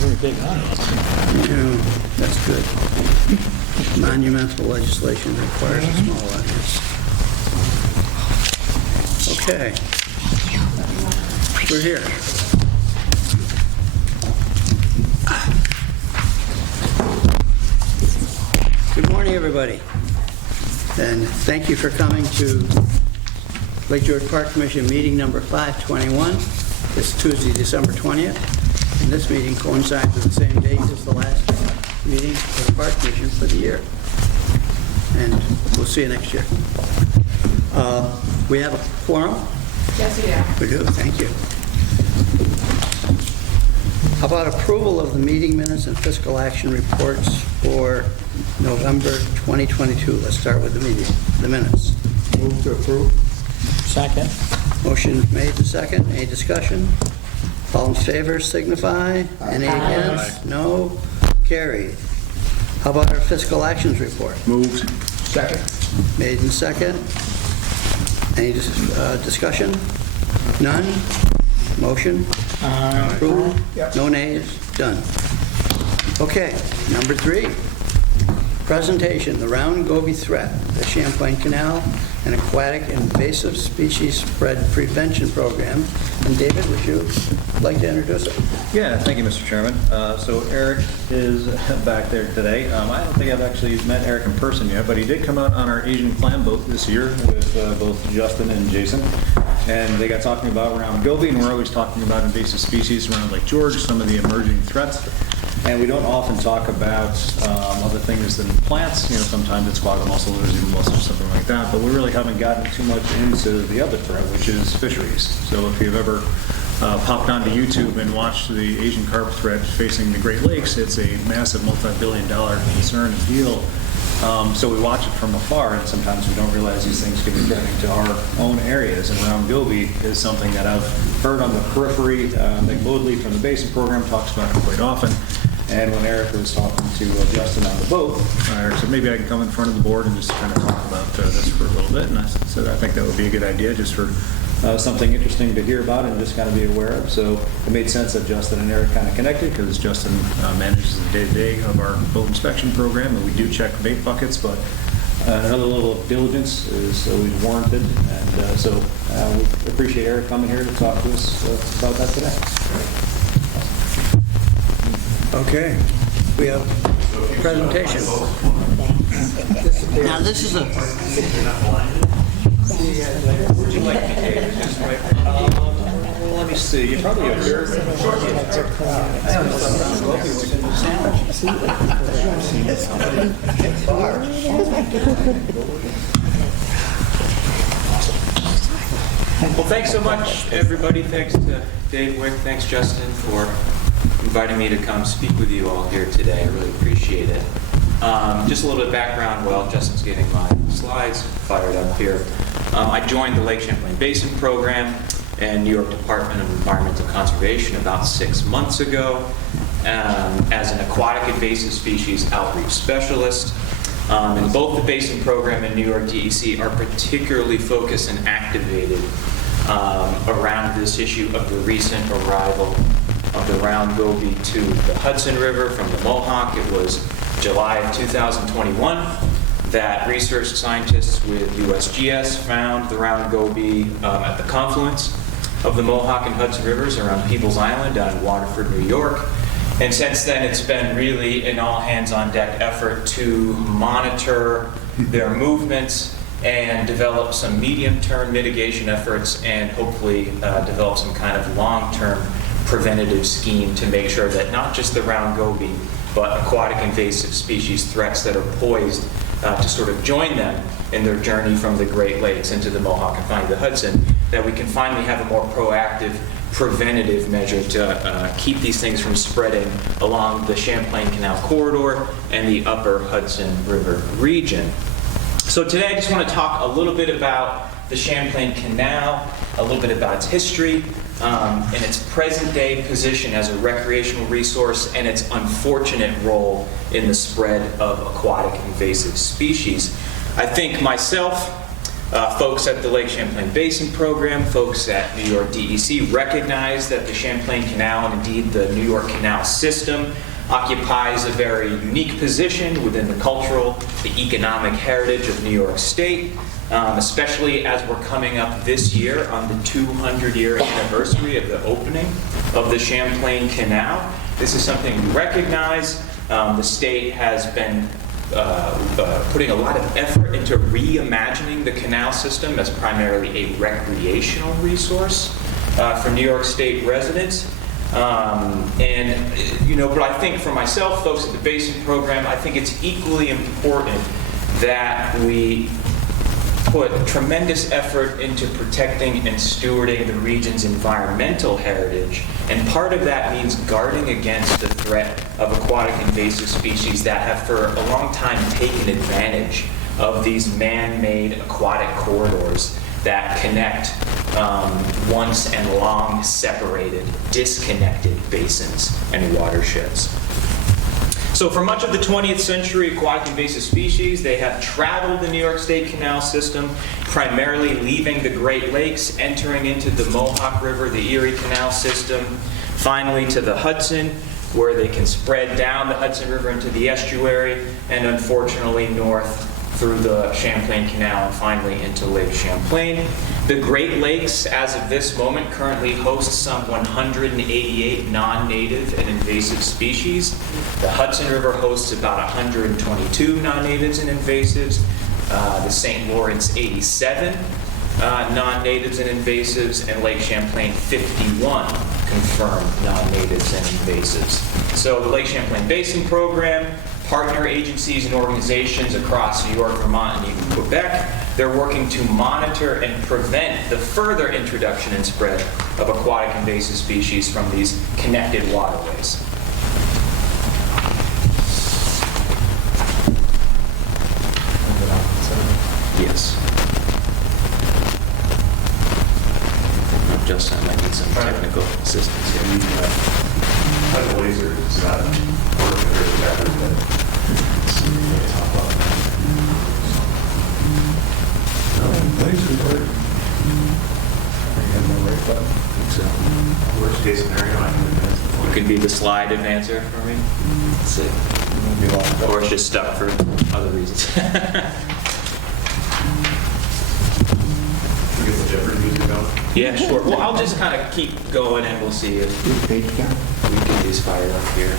Very big audience. Yeah, that's good. Monumental legislation requires a small audience. Okay. We're here. Good morning, everybody. And thank you for coming to Lake George Park Commission meeting number 521. It's Tuesday, December 20th. And this meeting coincides with the same date as the last meeting for the Park Commission for the year. And we'll see you next year. We have a quorum? Yes, we do. We do, thank you. How about approval of the meeting minutes and fiscal action reports for November 2022? Let's start with the minutes. Move to approve. Second. Motion made and second. Any discussion? All in favor signify. Any against? No. Carried. How about our fiscal actions report? Moved. Second. Made and second. Any discussion? None? Motion? Approved? No nays? Done. Okay, number 3. Presentation, the round goby threat, the Champlain Canal, an aquatic invasive species spread prevention program. And David, would you like to introduce it? Yeah, thank you, Mr. Chairman. So Eric is back there today. I don't think I've actually met Eric in person yet, but he did come out on our Asian clam boat this year with both Justin and Jason. And they got talking about round goby, and we're always talking about invasive species around Lake George, some of the emerging threats. And we don't often talk about other things than plants. You know, sometimes it's quagga mussel or zebra mussel or something like that, but we really haven't gotten too much into the other threat, which is fisheries. So if you've ever popped onto YouTube and watched the Asian carp threat facing the Great Lakes, it's a massive multi-billion-dollar concern and deal. So we watch it from afar, and sometimes we don't realize these things can be threatening to our own areas. And round goby is something that I've heard on the periphery. Nick Bodley from the Basin Program talks about it quite often. And when Eric was talking to Justin on the boat, Eric said, maybe I can come in front of the board and just kind of talk about this for a little bit. And I said, I think that would be a good idea just for something interesting to hear about and just kind of be aware of. So it made sense that Justin and Eric kind of connected because Justin manages the day-to-day of our boat inspection program, and we do check bait buckets, but another little diligence is always warranted. And so we appreciate Eric coming here to talk to us about that today. Okay. We have presentation. Now this is a... Would you like me to just right? Let me see. You probably have your Well, thanks so much, everybody. Thanks to Dave Wick. Thanks, Justin, for inviting me to come speak with you all here today. I really appreciate it. Just a little bit of background while Justin's getting my slides fired up here. I joined the Lake Champlain Basin Program and New York Department of Environmental Conservation about 6 months ago as an aquatic invasive species outreach specialist. And both the Basin Program and New York DEC are particularly focused and activated around this issue of the recent arrival of the round goby to the Hudson River from the Mohawk. It was July of 2021 that research scientists with USGS found the round goby at the confluence of the Mohawk and Hudson Rivers around Peebles Island down in Waterford, New York. And since then, it's been really an all-hands-on-deck effort to monitor their movements and develop some medium-term mitigation efforts and hopefully develop some kind of long-term preventative scheme to make sure that not just the round goby, but aquatic invasive species threats that are poised to sort of join them in their journey from the Great Lakes into the Mohawk and finally the Hudson, that we can finally have a more proactive preventative measure to keep these things from spreading along the Champlain Canal corridor and the upper Hudson River region. So today I just want to talk a little bit about the Champlain Canal, a little bit about its history, and its present-day position as a recreational resource and its unfortunate role in the spread of aquatic invasive species. I think myself, folks at the Lake Champlain Basin Program, folks at New York DEC recognize that the Champlain Canal and indeed the New York Canal system occupies a very unique position within the cultural, the economic heritage of New York State, especially as we're coming up this year on the 200-year anniversary of the opening of the Champlain Canal. This is something we recognize. The state has been putting a lot of effort into reimagining the canal system as primarily a recreational resource for New York State residents. But I think for myself, folks at the Basin Program, I think it's equally important that we put tremendous effort into protecting and stewarding the region's environmental heritage. And part of that means guarding against the threat of aquatic invasive species that have for a long time taken advantage of these man-made aquatic corridors that connect once and long separated, disconnected basins and watersheds. So for much of the 20th century, aquatic invasive species, they have traveled the New York State Canal system, primarily leaving the Great Lakes, entering into the Mohawk River, the Erie Canal system, finally to the Hudson, where they can spread down the Hudson River into the estuary, and unfortunately north through the Champlain Canal and finally into Lake Champlain. The Great Lakes, as of this moment, currently hosts some 188 non-native and invasive species. The Hudson River hosts about 122 non-natives and invasives. The St. Lawrence, 87 non-natives and invasives, and Lake Champlain, 51 confirmed non-natives and invasives. So the Lake Champlain Basin Program, partner agencies and organizations across New York, Vermont, and even Quebec, they're working to monitor and prevent the further introduction and spread of aquatic invasive species from these connected waterways. Yes. Justin might need some technical assistance here. The laser is not working very rapidly. Laser's work. Worst case scenario, I can advance the You could be the slide advancer for me. Let's see. Or it's just stuck for other reasons. We get the Jeopardy music going. Yeah, sure. Well, I'll just kind of keep going and we'll see if we get these fired up here.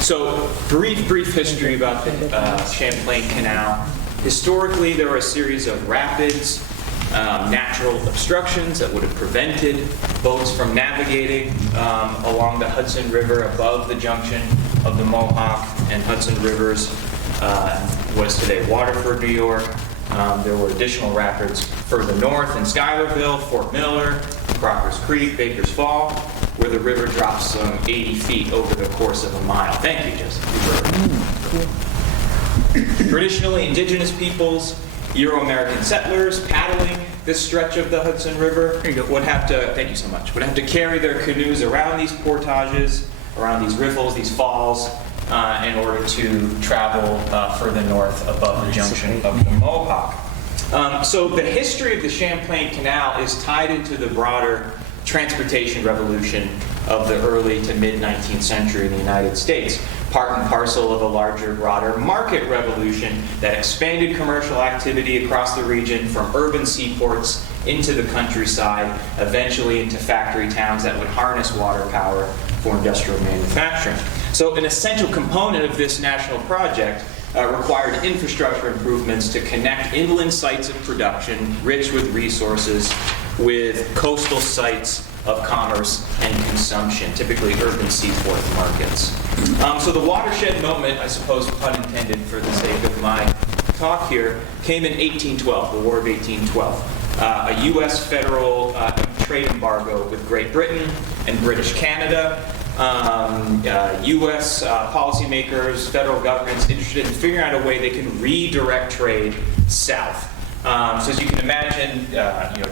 So, brief history about the Champlain Canal. Historically, there were a series of rapids, natural obstructions that would have prevented boats from navigating along the Hudson River above the junction of the Mohawk and Hudson Rivers, what is today Waterford, New York. There were additional rapids further north in Schuylerville, Fort Miller, Crockers Creek, Baker's Fall, where the river drops some 80 feet over the course of a mile. Thank you, Jessica. Cool. Traditionally, indigenous peoples, Euro-American settlers paddling this stretch of the Hudson River would have to, thank you so much, would have to carry their canoes around these portages, around these riffles, these falls, in order to travel further north above the junction of the Mohawk. So the history of the Champlain Canal is tied into the broader transportation revolution of the early to mid-19th century in the United States, part and parcel of a larger, broader market revolution that expanded commercial activity across the region from urban seaports into the countryside, eventually into factory towns that would harness water power for industrial manufacturing. So an essential component of this national project required infrastructure improvements to connect inland sites of production, rich with resources, with coastal sites of commerce and consumption, typically urban seaport markets. So the watershed moment, I suppose pun intended for the sake of my talk here, came in 1812, the War of 1812. A U.S. federal trade embargo with Great Britain and British Canada. U.S. policymakers, federal governments interested in figuring out a way they can redirect trade south. So as you can imagine,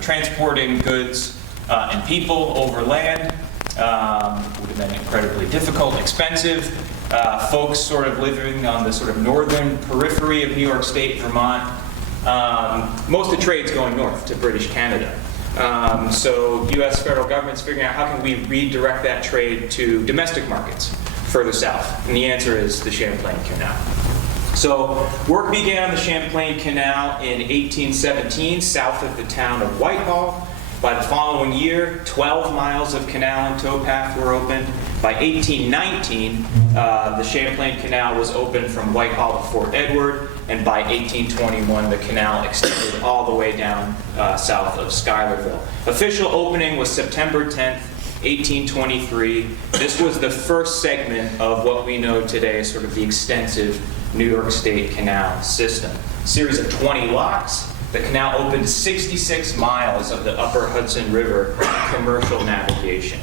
transporting goods and people over land. Would have been incredibly difficult, expensive. Folks sort of living on the sort of northern periphery of New York State, Vermont. Most of the trade's going north to British Canada. So U.S. federal government's figuring out how can we redirect that trade to domestic markets further south. And the answer is the Champlain Canal. So work began on the Champlain Canal in 1817, south of the town of Whitehall. By the following year, 12 miles of canal and towpath were opened. By 1819, the Champlain Canal was opened from Whitehall to Fort Edward, and by 1821, the canal extended all the way down south of Schuylerville. Official opening was September 10th, 1823. This was the first segment of what we know today as sort of the extensive New York State canal system. A series of 20 locks. The canal opened 66 miles of the upper Hudson River commercial navigation.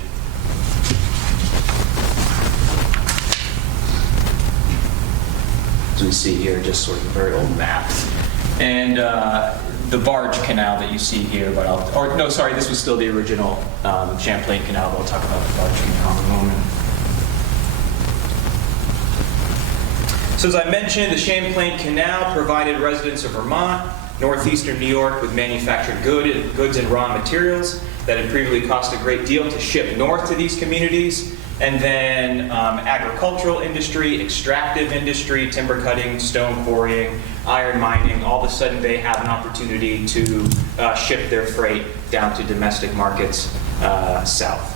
As we see here, just sort of a very old map. And the barge canal that you see here, but this was still the original Champlain Canal, but I'll talk about the barge canal in a moment. So as I mentioned, the Champlain Canal provided residents of Vermont, northeastern New York with manufactured goods and raw materials that had previously cost a great deal to ship north to these communities. And then agricultural industry, extractive industry, timber cutting, stone quarrying, iron mining, all of a sudden they have an opportunity to ship their freight down to domestic markets south.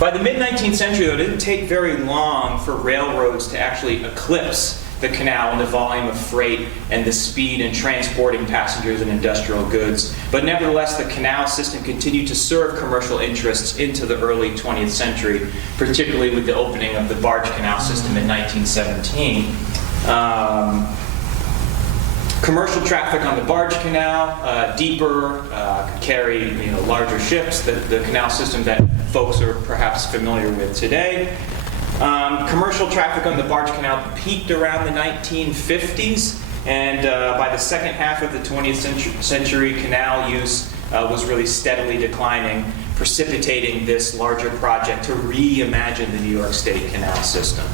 By the mid-19th century, though, it didn't take very long for railroads to actually eclipse the canal in the volume of freight and the speed in transporting passengers and industrial goods. But nevertheless, the canal system continued to serve commercial interests into the early 20th century, particularly with the opening of the barge canal system in 1917. Commercial traffic on the barge canal, deeper, could carry larger ships, the canal system that folks are perhaps familiar with today. Commercial traffic on the barge canal peaked around the 1950s, and by the second half of the 20th century, canal use was really steadily declining, precipitating this larger project to reimagine the New York State canal system.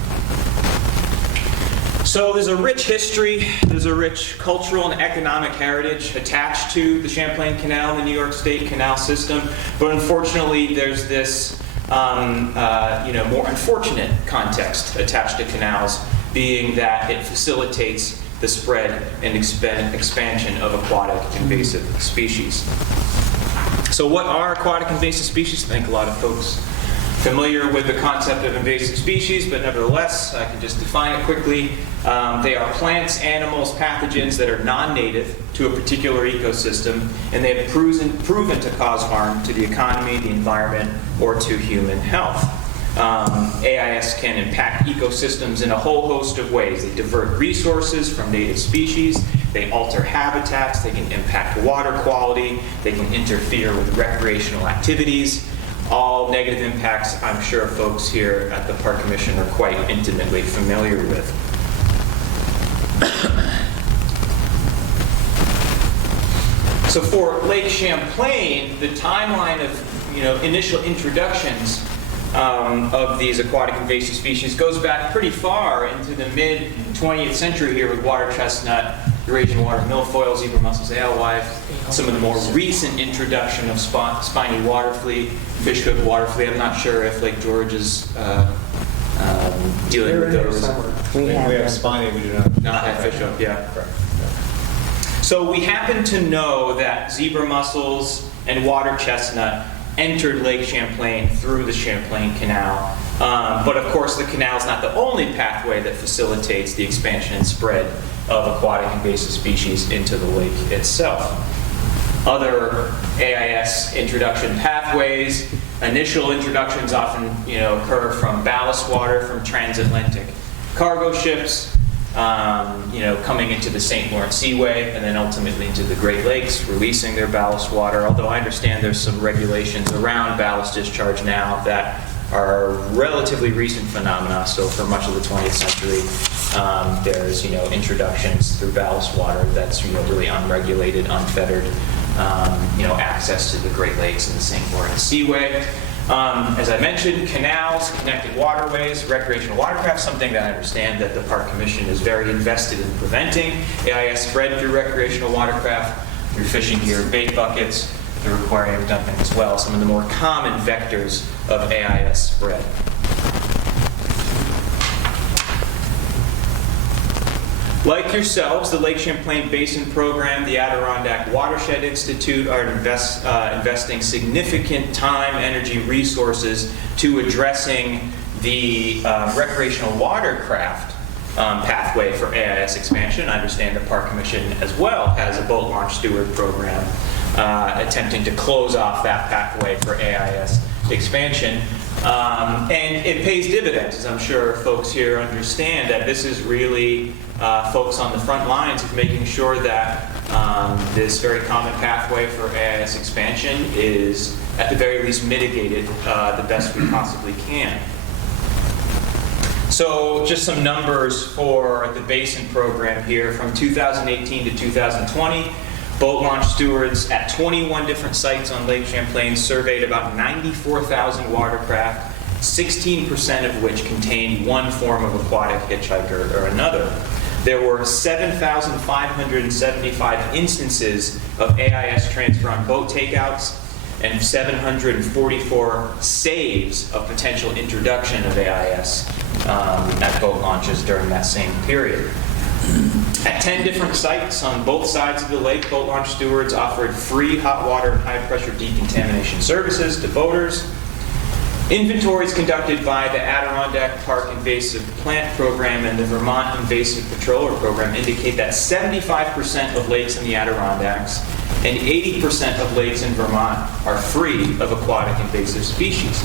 So there's a rich history, there's a rich cultural and economic heritage attached to the Champlain Canal and the New York State canal system, but unfortunately there's this more unfortunate context attached to canals, being that it facilitates the spread and expansion of aquatic invasive species. So what are aquatic invasive species? I think a lot of folks familiar with the concept of invasive species, but nevertheless, I can just define it quickly. They are plants, animals, pathogens that are non-native to a particular ecosystem, and they have proven to cause harm to the economy, the environment, or to human health. AIS can impact ecosystems in a whole host of ways. They divert resources from native species, they alter habitats, they can impact water quality, they can interfere with recreational activities. All negative impacts I'm sure folks here at the Park Commission are quite intimately familiar with. So for Lake Champlain, the timeline of initial introductions of these aquatic invasive species goes back pretty far into the mid-20th century here with water chestnut, Eurasian water milfoil, zebra mussels, alewife, some of the more recent introduction of spiny water flea, fishhook water flea. I'm not sure if Lake George is dealing with those. We have spiny, we do not have fishhook, yeah. Correct. So we happen to know that zebra mussels and water chestnut entered Lake Champlain through the Champlain Canal. But of course, the canal is not the only pathway that facilitates the expansion and spread of aquatic invasive species into the lake itself. Other AIS introduction pathways, initial introductions often occur from ballast water from transatlantic cargo ships, coming into the St. Lawrence Seaway and then ultimately into the Great Lakes, releasing their ballast water. Although I understand there's some regulations around ballast discharge now that are relatively recent phenomena. So for much of the 20th century, there's introductions through ballast water that's really unregulated, unfettered. access to the Great Lakes and the St. Lawrence Seaway. As I mentioned, canals, connected waterways, recreational watercraft, something that I understand that the Park Commission is very invested in preventing. AIS spread through recreational watercraft, through fishing gear, bait buckets, through aquarium dumping as well, some of the more common vectors of AIS spread. Like yourselves, the Lake Champlain Basin Program, the Adirondack Watershed Institute are investing significant time, energy, resources to addressing the recreational watercraft pathway for AIS expansion. I understand the Park Commission as well has a boat launch steward program attempting to close off that pathway for AIS expansion. And it pays dividends, as I'm sure folks here understand, that this is really folks on the front lines of making sure that this very common pathway for AIS expansion is at the very least mitigated the best we possibly can. So just some numbers for the Basin program here from 2018 to 2020. Boat launch stewards at 21 different sites on Lake Champlain surveyed about 94,000 watercraft, 16% of which contained one form of aquatic hitchhiker or another. There were 7,575 instances of AIS transfer on boat takeouts and 744 saves of potential introduction of AIS at boat launches during that same period. At 10 different sites on both sides of the lake, boat launch stewards offered free hot water and high-pressure decontamination services to boaters. Inventories conducted by the Adirondack Park Invasive Plant Program and the Vermont Invasive Patroller Program indicate that 75% of lakes in the Adirondacks and 80% of lakes in Vermont are free of aquatic invasive species.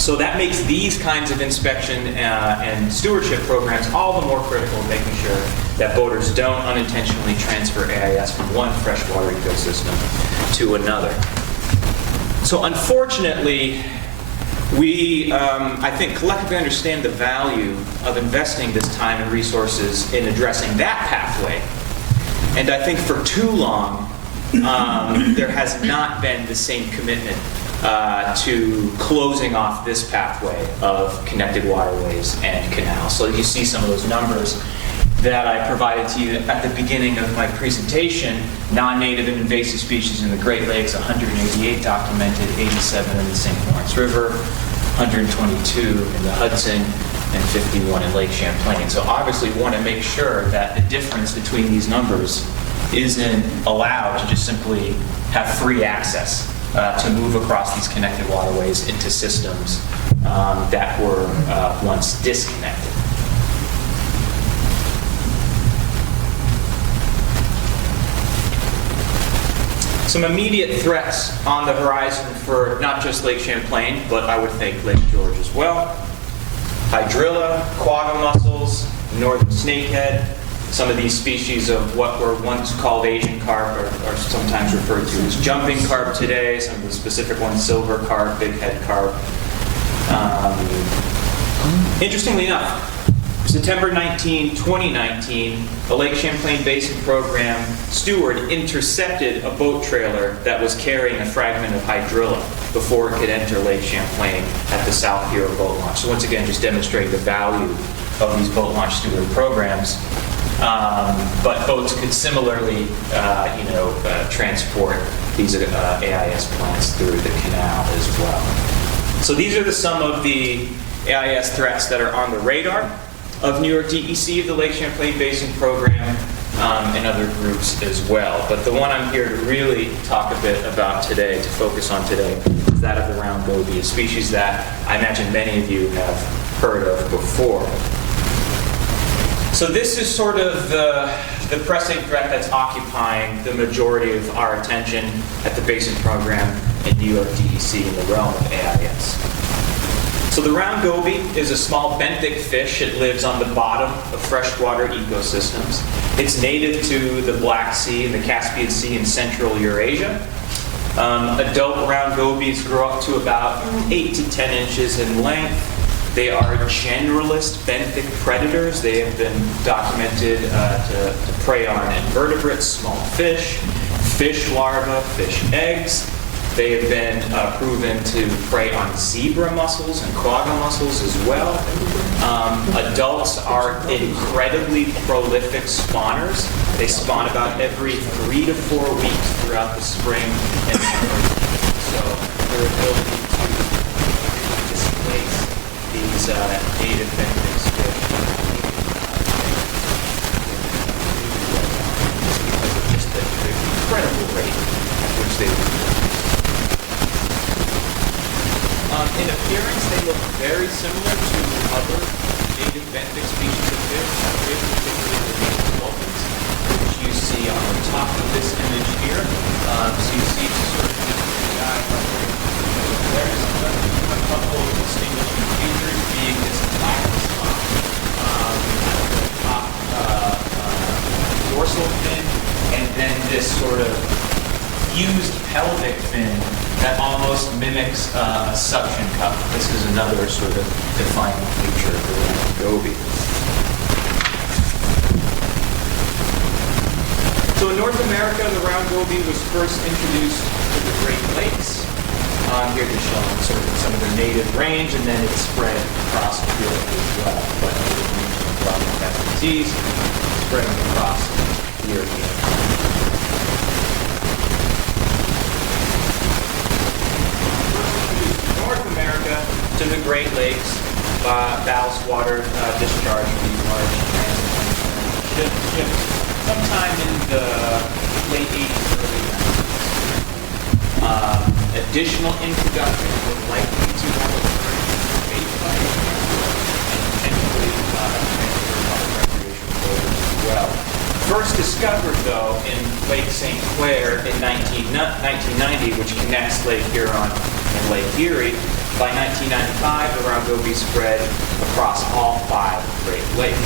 So that makes these kinds of inspection and stewardship programs all the more critical in making sure that boaters don't unintentionally transfer AIS from one freshwater ecosystem to another. So unfortunately, we, I think, collectively understand the value of investing this time and resources in addressing that pathway. And I think for too long, there has not been the same commitment to closing off this pathway of connected waterways and canals. So you see some of those numbers that I provided to you at the beginning of my presentation. Non-native and invasive species in the Great Lakes, 188 documented, 87 in the St. Lawrence River, 122 in the Hudson, and 51 in Lake Champlain. So obviously we want to make sure that the difference between these numbers isn't allowed to just simply have free access to move across these connected waterways into systems that were once disconnected. Some immediate threats on the horizon for not just Lake Champlain, but I would think Lake George as well. Hydrilla, quagga mussels, northern snakehead. Some of these species of what were once called Asian carp are sometimes referred to as jumping carp today. Some of the specific ones, silver carp, big head carp. Interestingly enough, September 19, 2019, the Lake Champlain Basin Program steward intercepted a boat trailer that was carrying a fragment of hydrilla before it could enter Lake Champlain at the South Hero boat launch. So once again, just demonstrating the value of these boat launch steward programs. But boats could similarly, transport these AIS plants through the canal as well. So these are some of the AIS threats that are on the radar of New York DEC, the Lake Champlain Basin Program, and other groups as well. But the one I'm here to really talk a bit about today, to focus on today, is that of the round goby, a species that I imagine many of you have heard of before. So this is sort of the pressing threat that's occupying the majority of our attention at the Basin Program in New York DEC in the realm of AIS. So the round goby is a small benthic fish. It lives on the bottom of freshwater ecosystems. It's native to the Black Sea and the Caspian Sea in central Eurasia. Adult round gobies grow up to about 8 to 10 inches in length. They are generalist benthic predators. They have been documented to prey on invertebrates, small fish fish larvae, fish eggs. They have been proven to prey on zebra mussels and quagga mussels as well. Adults are incredibly prolific spawners. They spawn about every 3 to 4 weeks throughout the spring and summer. So their ability to displace these native benthics fish because of just the incredible rate at which they in appearance, they look very similar to other native benthic species of fish, particularly the native dolphins, which you see on the top of this image here. So you see sort of this guy right there. There's a couple of distinguishing features, being this black spot at the top dorsal fin, and then this sort of fused pelvic fin that almost mimics a suction cup. This is another sort of defining feature of the round goby. So in North America, the round goby was first introduced to the Great Lakes. Here they're showing sort of some of the native range, and then it spread across Europe as well. But it brought that disease, spreading across Europe. To the Great Lakes, ballast water discharge from these large transatlantic ships sometime in the late 80s, early 90s. Additional introduction was likely to have occurred in spaceflight and potentially transferred by recreational boaters as well. First discovered, though, in Lake St. Clair in 1990, which connects Lake Huron and Lake Erie. By 1995, the round goby spread across all 5 Great Lakes.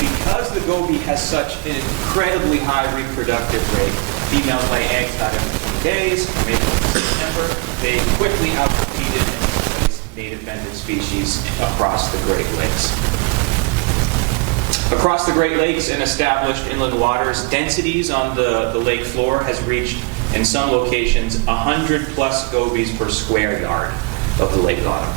Because the goby has such an incredibly high reproductive rate, females lay eggs about every 20 days, maybe in September, they quickly outcompeted and displaced native benthic species across the Great Lakes. Across the Great Lakes and established inland waters, densities on the lake floor has reached, in some locations, 100 plus gobies per square yard of the lake bottom.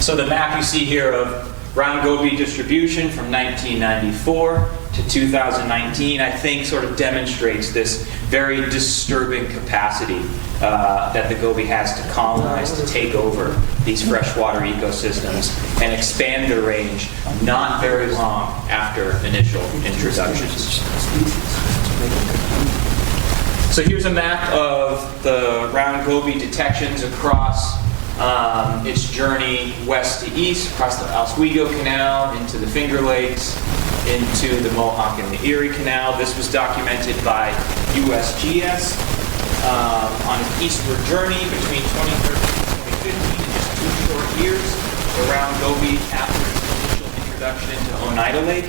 So the map you see here of round goby distribution from 1994 to 2019, I think sort of demonstrates this very disturbing capacity that the goby has to colonize, to take over these freshwater ecosystems and expand their range not very long after initial introductions. So here's a map of the round goby detections across its journey west to east, across the Oswego Canal, into the Finger Lakes, into the Mohawk and the Erie Canal. This was documented by USGS on its eastward journey between 2013 and 2015, in just 2 short years. The round goby, after its initial introduction into Oneida Lake,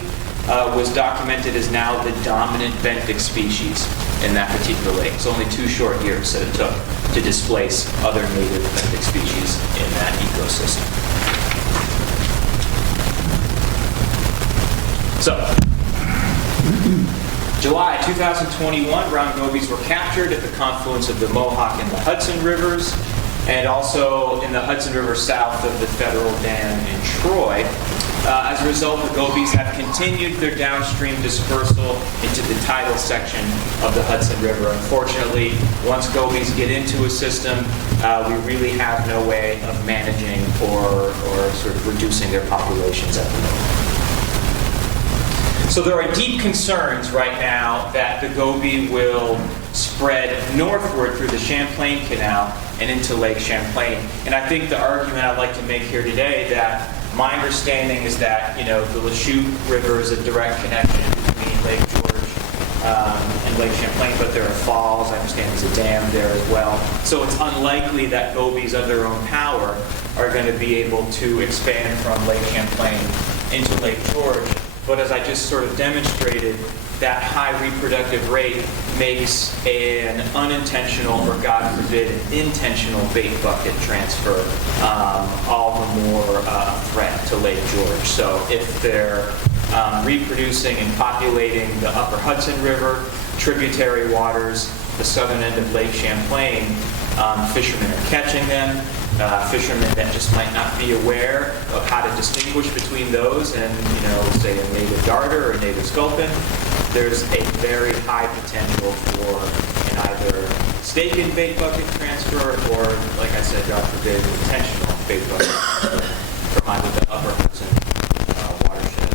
was documented as now the dominant benthic species in that particular lake. It's only 2 short years that it took to displace other native benthic species in that ecosystem. So, July 2021, round gobies were captured at the confluence of the Mohawk and the Hudson Rivers, and also in the Hudson River south of the Federal Dam in Troy. As a result, the gobies have continued their downstream dispersal into the tidal section of the Hudson River. Unfortunately, once gobies get into a system, we really have no way of managing or sort of reducing their populations at the moment. So there are deep concerns right now that the goby will spread northward through the Champlain Canal and into Lake Champlain. And I think the argument I'd like to make here today that my understanding is that, the Lachute River is a direct connection between Lake George and Lake Champlain, but there are falls. I understand there's a dam there as well. So it's unlikely that gobies of their own power are going to be able to expand from Lake Champlain into Lake George. But as I just sort of demonstrated, that high reproductive rate makes an unintentional, or God forbid, an intentional bait bucket transfer all the more threat to Lake George. So if there reproducing and populating the upper Hudson River, tributary waters, the southern end of Lake Champlain. Fishermen are catching them. Fishermen that just might not be aware of how to distinguish between those and, say a native darter or a native sculpin. There's a very high potential for an either mistaken bait bucket transfer or, like I said, God forbid, intentional bait bucket transfer from either the upper Hudson watershed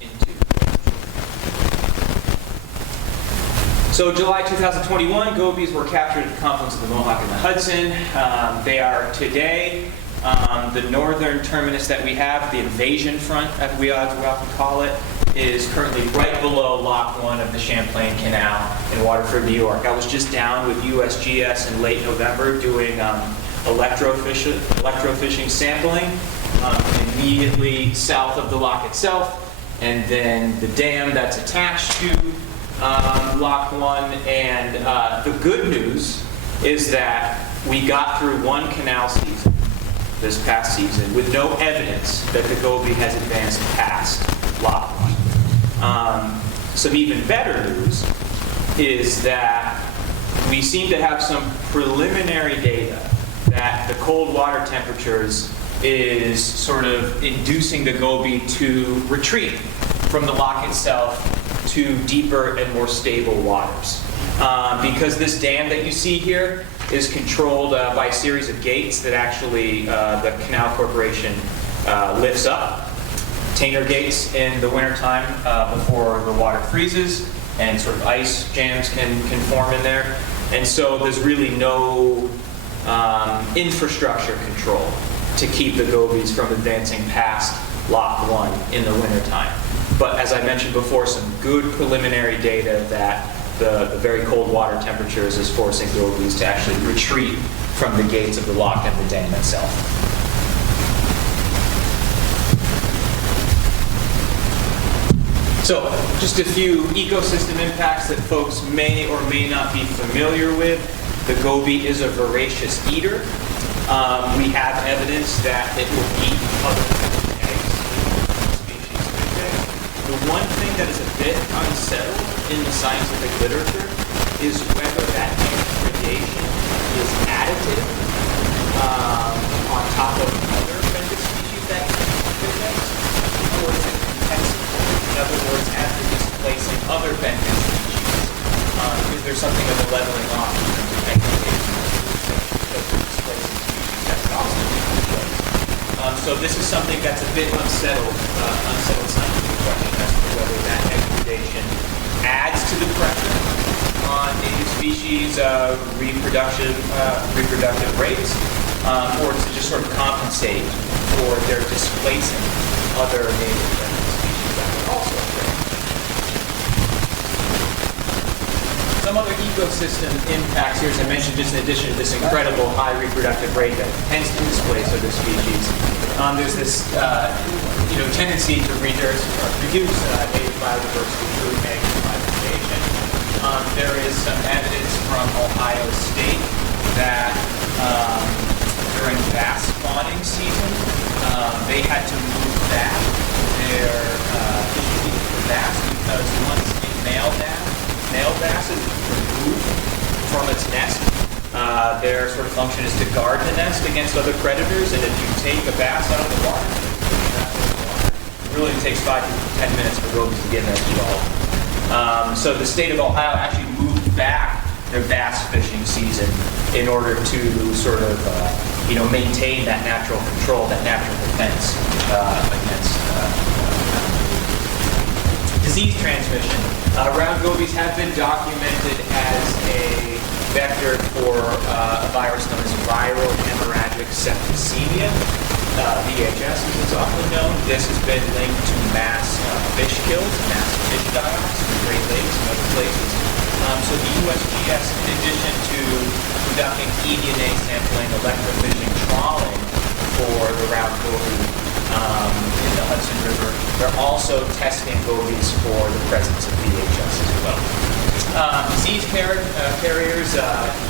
into the ocean. So July 2021, gobies were captured at the confluence of the Mohawk and the Hudson. They are today the northern terminus that we have, the invasion front, as we often call it, is currently right below Lock 1 of the Champlain Canal in Waterford, New York. I was just down with USGS in late November doing electrofishing sampling immediately south of the lock itself, and then the dam that's attached to Lock 1. And the good news is that we got through one canal season this past season with no evidence that the goby has advanced past Lock 1. Some even better news is that we seem to have some preliminary data that the cold water temperatures is sort of inducing the goby to retreat from the lock itself to deeper and more stable waters. Because this dam that you see here is controlled by a series of gates that actually the Canal Corporation lifts up. Container gates in the wintertime before the water freezes and sort of ice jams can form in there. And so there's really no infrastructure control to keep the gobies from advancing past Lock 1 in the wintertime. But as I mentioned before, some good preliminary data that the very cold water temperatures is forcing gobies to actually retreat from the gates of the lock and the dam itself. So, just a few ecosystem impacts that folks may or may not be familiar with. The goby is a voracious eater. We have evidence that it will eat other eggs, species of fish eggs. The one thing that is a bit unsettled in the scientific literature is whether that egg predation is additive on top of other benthic species that eat fish eggs, or is it compensatory? In other words, after displacing other benthic species, is there something of a leveling off in terms of egg predation because we're displacing species that could also eat fish eggs? So this is something that's a bit unsettled scientific question as to whether that egg predation adds to the pressure on native species reproductive rates, or to just sort of compensate for their displacing other native species that would also occur. Some other ecosystem impacts here, as I mentioned, just in addition to this incredible high reproductive rate that tends to displace other species, there's this tendency to reduce native biodiversity through negative vegetation. There is some evidence from Ohio State that during bass spawning season, they had to move back their fishing for bass because once a male bass is removed from its nest, their sort of function is to guard the nest against other predators, and if you take a bass out of the water, it really takes 5 to 10 minutes for gobies to get in there and eat all of them. So the state of Ohio actually moved back their bass fishing season in order to sort of maintain that natural control, that natural defense against disease transmission. Round gobies have been documented as a vector for a virus known as viral hemorrhagic septicemia, VHS as it's often known. This has been linked to mass fish kills, mass fish die-offs in the Great Lakes and other places. So the USGS, in addition to conducting eDNA sampling, electrofishing, trawling for the round goby in the Hudson River, they're also testing gobies for the presence of VHS as well. Disease carriers,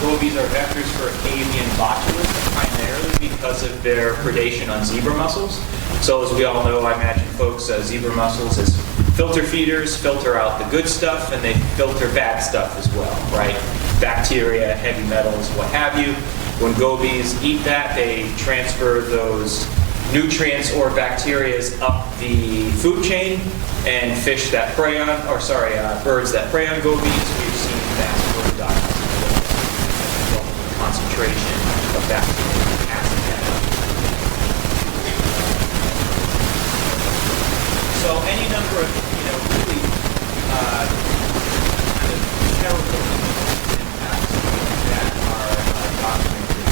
gobies are vectors for avian botulism, primarily because because of their predation on zebra mussels. So as we all know, I imagine folks, zebra mussels as filter feeders filter out the good stuff, and they filter bad stuff as well, right? Bacteria, heavy metals, what have you. When gobies eat that, they transfer those nutrients or bacterias up the food chain, and fish that prey on, or sorry, birds that prey on gobies, we've seen mass bird diets concentration of bacteria and acid. So any number of, really kind of terrible impacts that are documented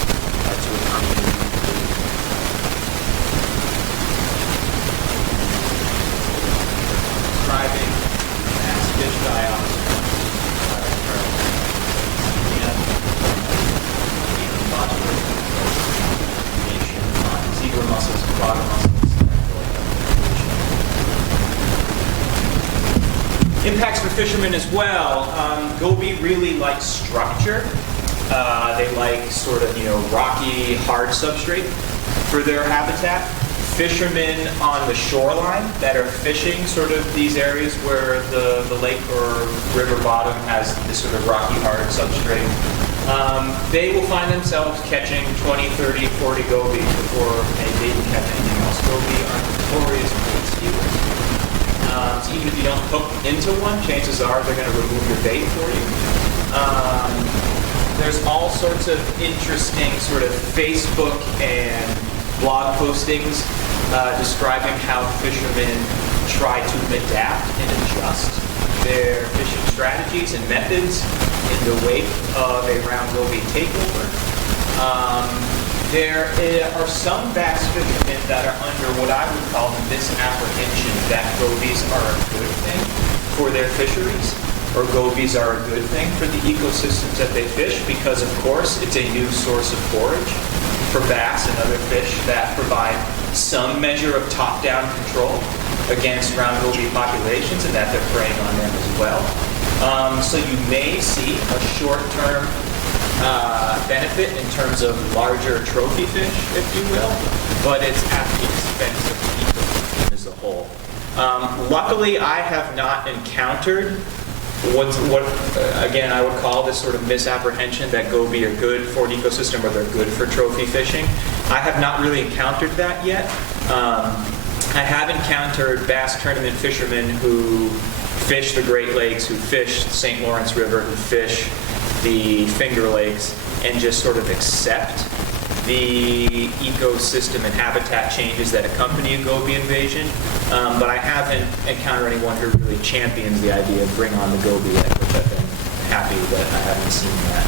to accompany describing mass fish die-offs on zebra mussels, quagga mussels. Impacts for fishermen as well. Goby really like structure. They like sort of, rocky, hard substrate for their habitat. Fishermen on the shoreline that are fishing sort of these areas where the lake or river bottom has this sort of rocky, hard substrate, they will find themselves catching 20, 30, 40 gobies before they even catch anything else. Goby are notorious bait stealers. So even if you don't hook into one, chances are they're going to remove your bait for you. There's all sorts of interesting sort of Facebook and blog postings describing how fishermen try to adapt and adjust their fishing strategies and methods in the wake of a round goby takeover. There are some bass fishermen that are under what I would call the misapprehension that gobies are a good thing for their fisheries, or gobies are a good thing for the ecosystems that they fish, because of course it's a new source of forage for bass and other fish that provide some measure of top-down control against round goby populations, and that they're preying on them as well. So you may see a short-term benefit in terms of larger trophy fish, if you will, but it's at the expense of the ecosystem as a whole. Luckily, I have not encountered what again, I would call this sort of misapprehension that goby are good for an ecosystem or they're good for trophy fishing. I have not really encountered that yet. I have encountered bass tournament fishermen who fish the Great Lakes, who fish the St. Lawrence River, who fish the Finger Lakes, and just sort of accept the ecosystem and habitat changes that accompany a goby invasion. But I haven't encountered anyone who really champions the idea of bring on the goby yet, which I've been happy that I haven't seen that.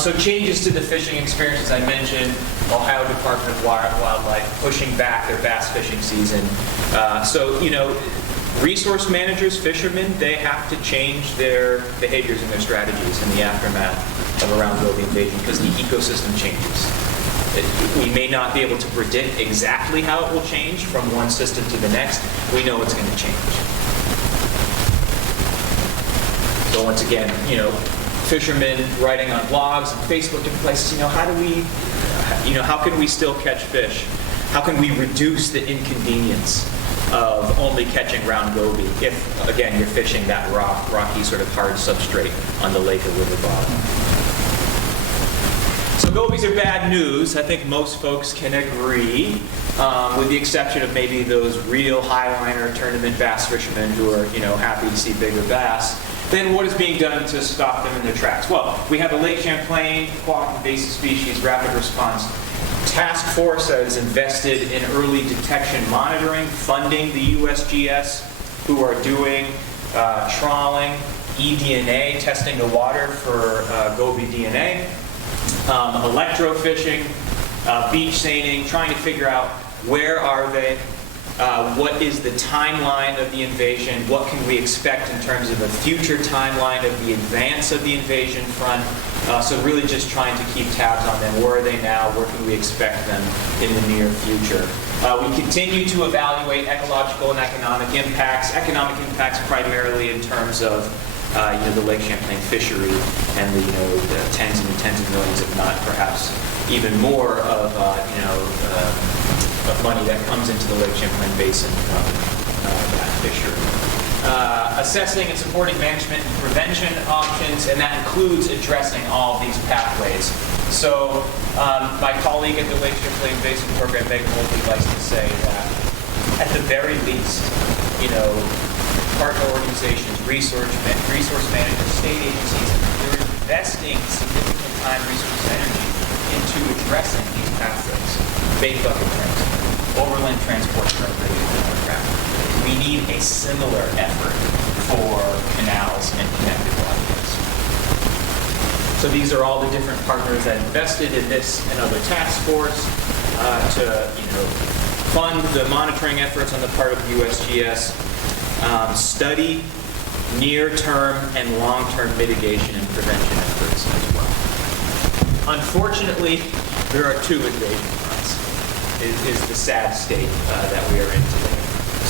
So changes to the fishing experience, as I mentioned, Ohio Department of Wildlife pushing back their bass fishing season. Resource managers, fishermen, they have to change their behaviors and their strategies in the aftermath of a round goby invasion because the ecosystem changes. We may not be able to predict exactly how it will change from one system to the next. We know it's going to change. So once again, fishermen writing on blogs and Facebook and places, how can we still catch fish? How can we reduce the inconvenience of only catching round goby if, again, you're fishing that rocky sort of hard substrate on the lake or river bottom? So gobies are bad news. I think most folks can agree, with the exception of maybe those real highliner tournament bass fishermen who are, happy to see bigger bass. Then what is being done to stop them in their tracks? Well, we have the Lake Champlain Aquatic Invasive Species Rapid Response Task Force that is invested in early detection monitoring, funding the USGS, who are doing trawling, eDNA, testing the water for goby DNA, electrofishing, beach seining, trying to figure out where are they, what is the timeline of the invasion, what can we expect in terms of a future timeline of the advance of the invasion front. So really just trying to keep tabs on them. Where are they now? Where can we expect them in the near future? We continue to evaluate ecological and economic impacts. Economic impacts primarily in terms of the Lake Champlain fishery and the tens and tens of millions, if not perhaps even more of, of money that comes into the Lake Champlain Basin from that fishery. Assessing and supporting management and prevention options, and that includes addressing all of these pathways. So my colleague at the Lake Champlain Basin Program, Meg Mouldy, likes to say that at the very least, partner organizations, resource managers, state agencies, they're investing significant time, resources, energy into addressing these pathways. Bait bucket transport, overland transport for watercraft. We need a similar effort for canals and connected waterways. So these are all the different partners that invested in this and other task force to, fund the monitoring efforts on the part of USGS, study near-term and long-term mitigation and prevention efforts as well. Unfortunately, there are two invasion fronts, is the sad state that we are in today.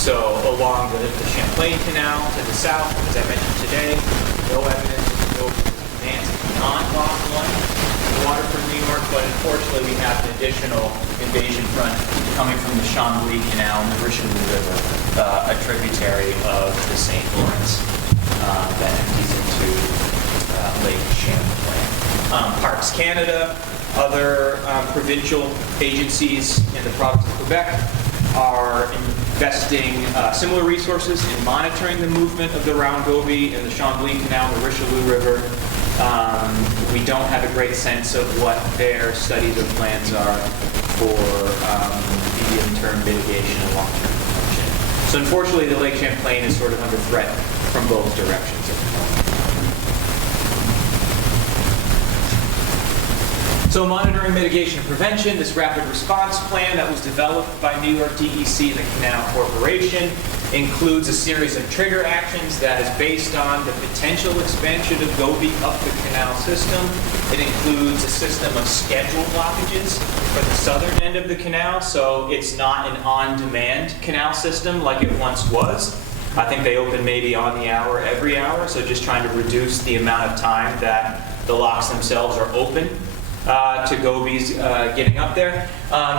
So along the Champlain Canal to the south, as I mentioned today, no evidence of no advance beyond Lock 1, the water from New York, but unfortunately we have an additional invasion front coming from the Chambly Canal and the Richelieu River, a tributary of the St. Lawrence that empties into Lake Champlain. Parks Canada, other provincial agencies in the province of Quebec are investing similar resources in monitoring the movement of the Round Goby and the Chambly Canal and the Richelieu River. We don't have a great sense of what their studies or plans are for medium-term mitigation and long-term prevention. So unfortunately, the Lake Champlain is sort of under threat from both directions at the moment. So monitoring, mitigation, and prevention, this rapid response plan that was developed by New York DEC and the Canal Corporation includes a series of trigger actions that is based on the potential expansion of Goby up the canal system. It includes a system of scheduled blockages for the southern end of the canal, so it's not an on-demand canal system like it once was. I think they open maybe on the hour, every hour, so just trying to reduce the amount of time that the locks themselves are open to Goby's getting up there.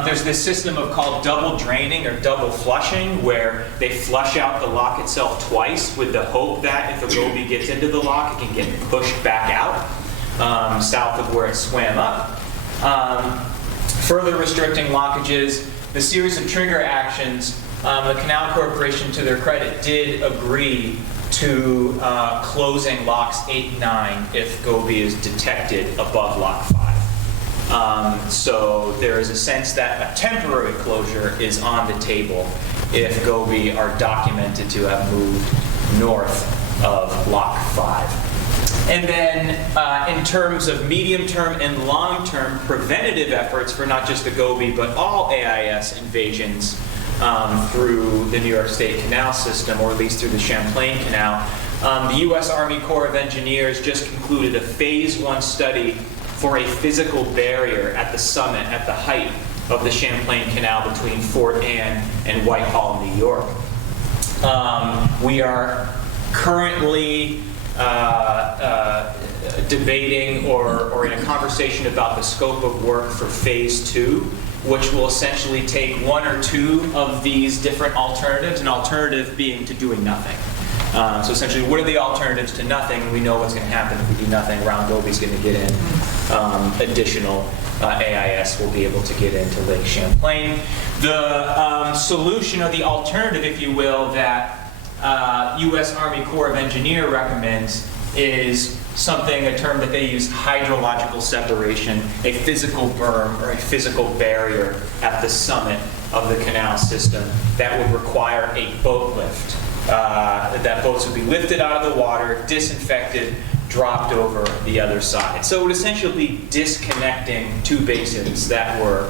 There's this system called double draining or double flushing, where they flush out the lock itself twice with the hope that if a Goby gets into the lock, it can get pushed back out south of where it swam up. Further restricting lockages, the series of trigger actions, the Canal Corporation, to their credit, did agree to closing locks 8 and 9 if Goby is detected above lock 5. So there is a sense that a temporary closure is on the table if Goby are documented to have moved north of lock 5. And then in terms of medium-term and long-term preventative efforts for not just the Goby but all AIS invasions through the New York State Canal system, or at least through the Champlain Canal, the U.S. Army Corps of Engineers just concluded a Phase 1 study for a physical barrier at the summit, at the height of the Champlain Canal between Fort Anne and Whitehall, New York. We are currently debating or in a conversation about the scope of work for Phase 2, which will essentially take one or two of these different alternatives, an alternative being to doing nothing. So essentially, what are the alternatives to nothing? We know what's going to happen if we do nothing. Round Goby's going to get in. Additional AIS will be able to get into Lake Champlain. The solution, or the alternative, if you will, that U.S. Army Corps of Engineers recommends is a term that they use, hydrological separation, a physical berm or a physical barrier at the summit of the canal system that would require a boat lift. That boats would be lifted out of the water, disinfected, dropped over the other side. So it would essentially be disconnecting two basins that were,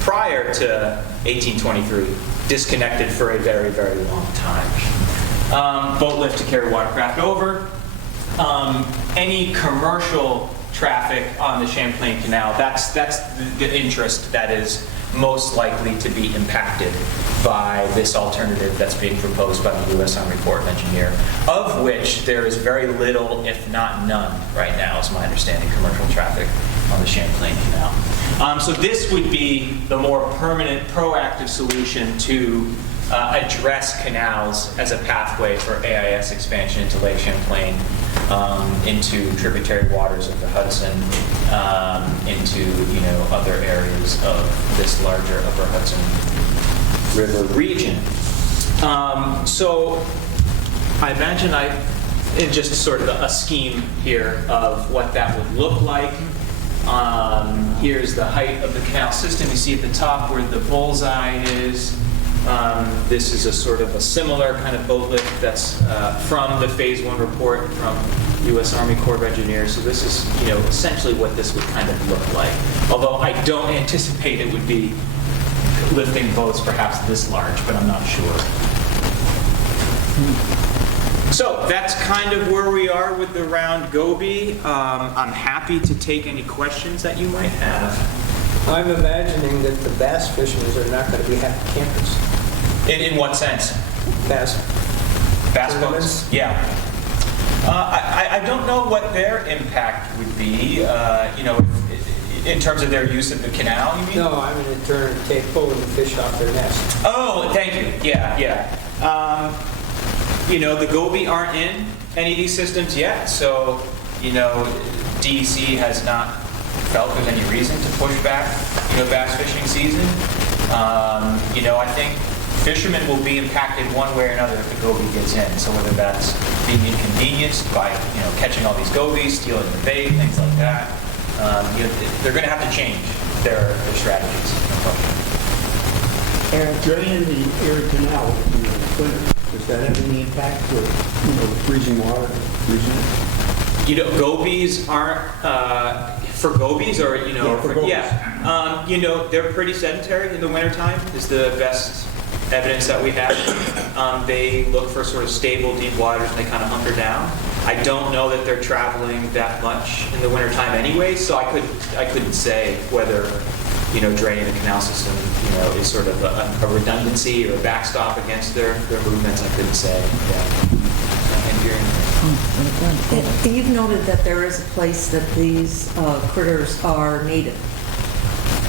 prior to 1823, disconnected for a very, very long time. Boat lift to carry watercraft over. Any commercial traffic on the Champlain Canal, that's the interest that is most likely to be impacted by this alternative that's being proposed by the U.S. Army Corps of Engineers, of which there is very little, if not none, right now, is my understanding, commercial traffic on the Champlain Canal. So this would be the more permanent, proactive solution to address canals as a pathway for AIS expansion into Lake Champlain, into tributary waters of the Hudson, into other areas of this larger Upper Hudson River region. So I imagine in just sort of a scheme here of what that would look like. Here's the height of the canal system. You see at the top where the bullseye is. This is a sort of a similar kind of boat lift that's from the Phase 1 report from U.S. Army Corps of Engineers. So this is, essentially what this would kind of look like. Although I don't anticipate it would be lifting boats perhaps this large, but I'm not sure. So that's kind of where we are with the round goby. I'm happy to take any questions that you might have. I'm imagining that the bass fishermen are not going to be happy campers. In what sense? Bass boats? Yeah. I don't know what their impact would be, in terms of their use of the canal, you mean? No, I mean in turn take pulling the fish off their nest. Oh, thank you. Yeah. The goby aren't in any of these systems yet, so, DEC has not felt there's any reason to push back, bass fishing season. I think fishermen will be impacted one way or another if the goby gets in. So whether that's being inconvenienced by, catching all these gobies, stealing the bait, things like that, they're going to have to change their strategies. Draining the Erie Canal in the winter, does that have any impact with, freezing water, freezing it? Gobies aren't, for gobies or, for gobies. They're pretty sedentary in the wintertime is the best evidence that we have. They look for sort of stable, deep waters and they kind of hunker down. I don't know that they're traveling that much in the wintertime anyway, so I couldn't say whether, draining the canal system, is sort of a redundancy or a backstop against their movements. I couldn't say. You've noted that there is a place that these critters are native.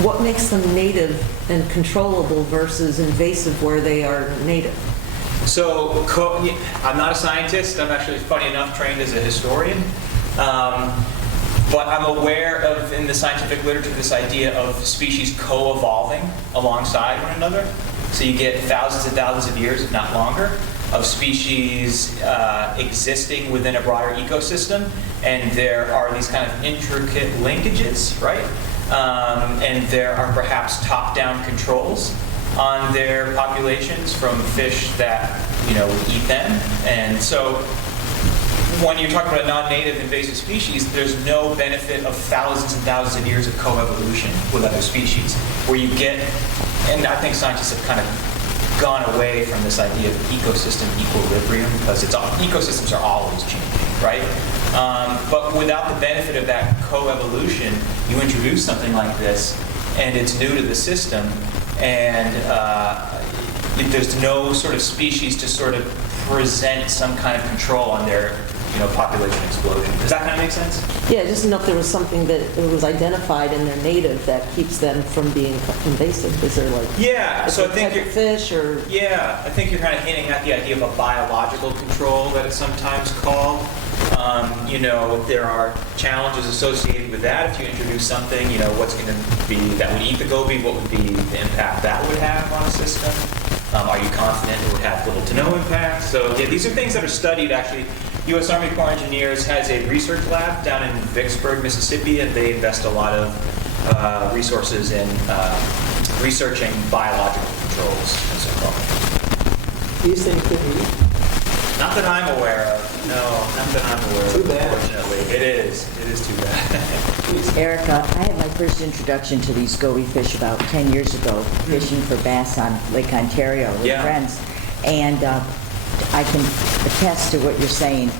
What makes them native and controllable versus invasive where they are native? So I'm not a scientist. I'm actually, funny enough, trained as a historian. But I'm aware of, in the scientific literature, this idea of species co-evolving alongside one another. So you get thousands and thousands of years, if not longer, of species existing within a broader ecosystem. And there are these kind of intricate linkages, right? And there are perhaps top-down controls on their populations from fish that, would eat them. And so when you're talking about a non-native invasive species, there's no benefit of thousands and thousands of years of coevolution with other species, where you get, and I think scientists have kind of gone away from this idea of ecosystem equilibrium, because ecosystems are always changing, right? But without the benefit of that coevolution, you introduce something like this, and it's new to the system, and there's no sort of species to sort of present some kind of control on their population explosion. Does that kind of make sense? Yeah, I just didn't know if there was something that was identified in their native that keeps them from being invasive. Is there so I think type of fish or? Yeah, I think you're kind of hinting at the idea of a biological control that it's sometimes called. There are challenges associated with that. If you introduce something, what's going to be that would eat the goby? What would be the impact that would have on a system? Are you confident it would have little to no impact? So yeah, these are things that are studied actually. U.S. Army Corps of Engineers has a research lab down in Vicksburg, Mississippi, and they invest a lot of resources in researching biological controls and so forth. These things could be eaten. Not that I'm aware of. No, not that I'm aware of. Too bad. Unfortunately, it is. It is too bad. Erica, I had my first introduction to these goby fish about 10 years ago, fishing for bass on Lake Ontario with friends. And I can attest to what you're saying.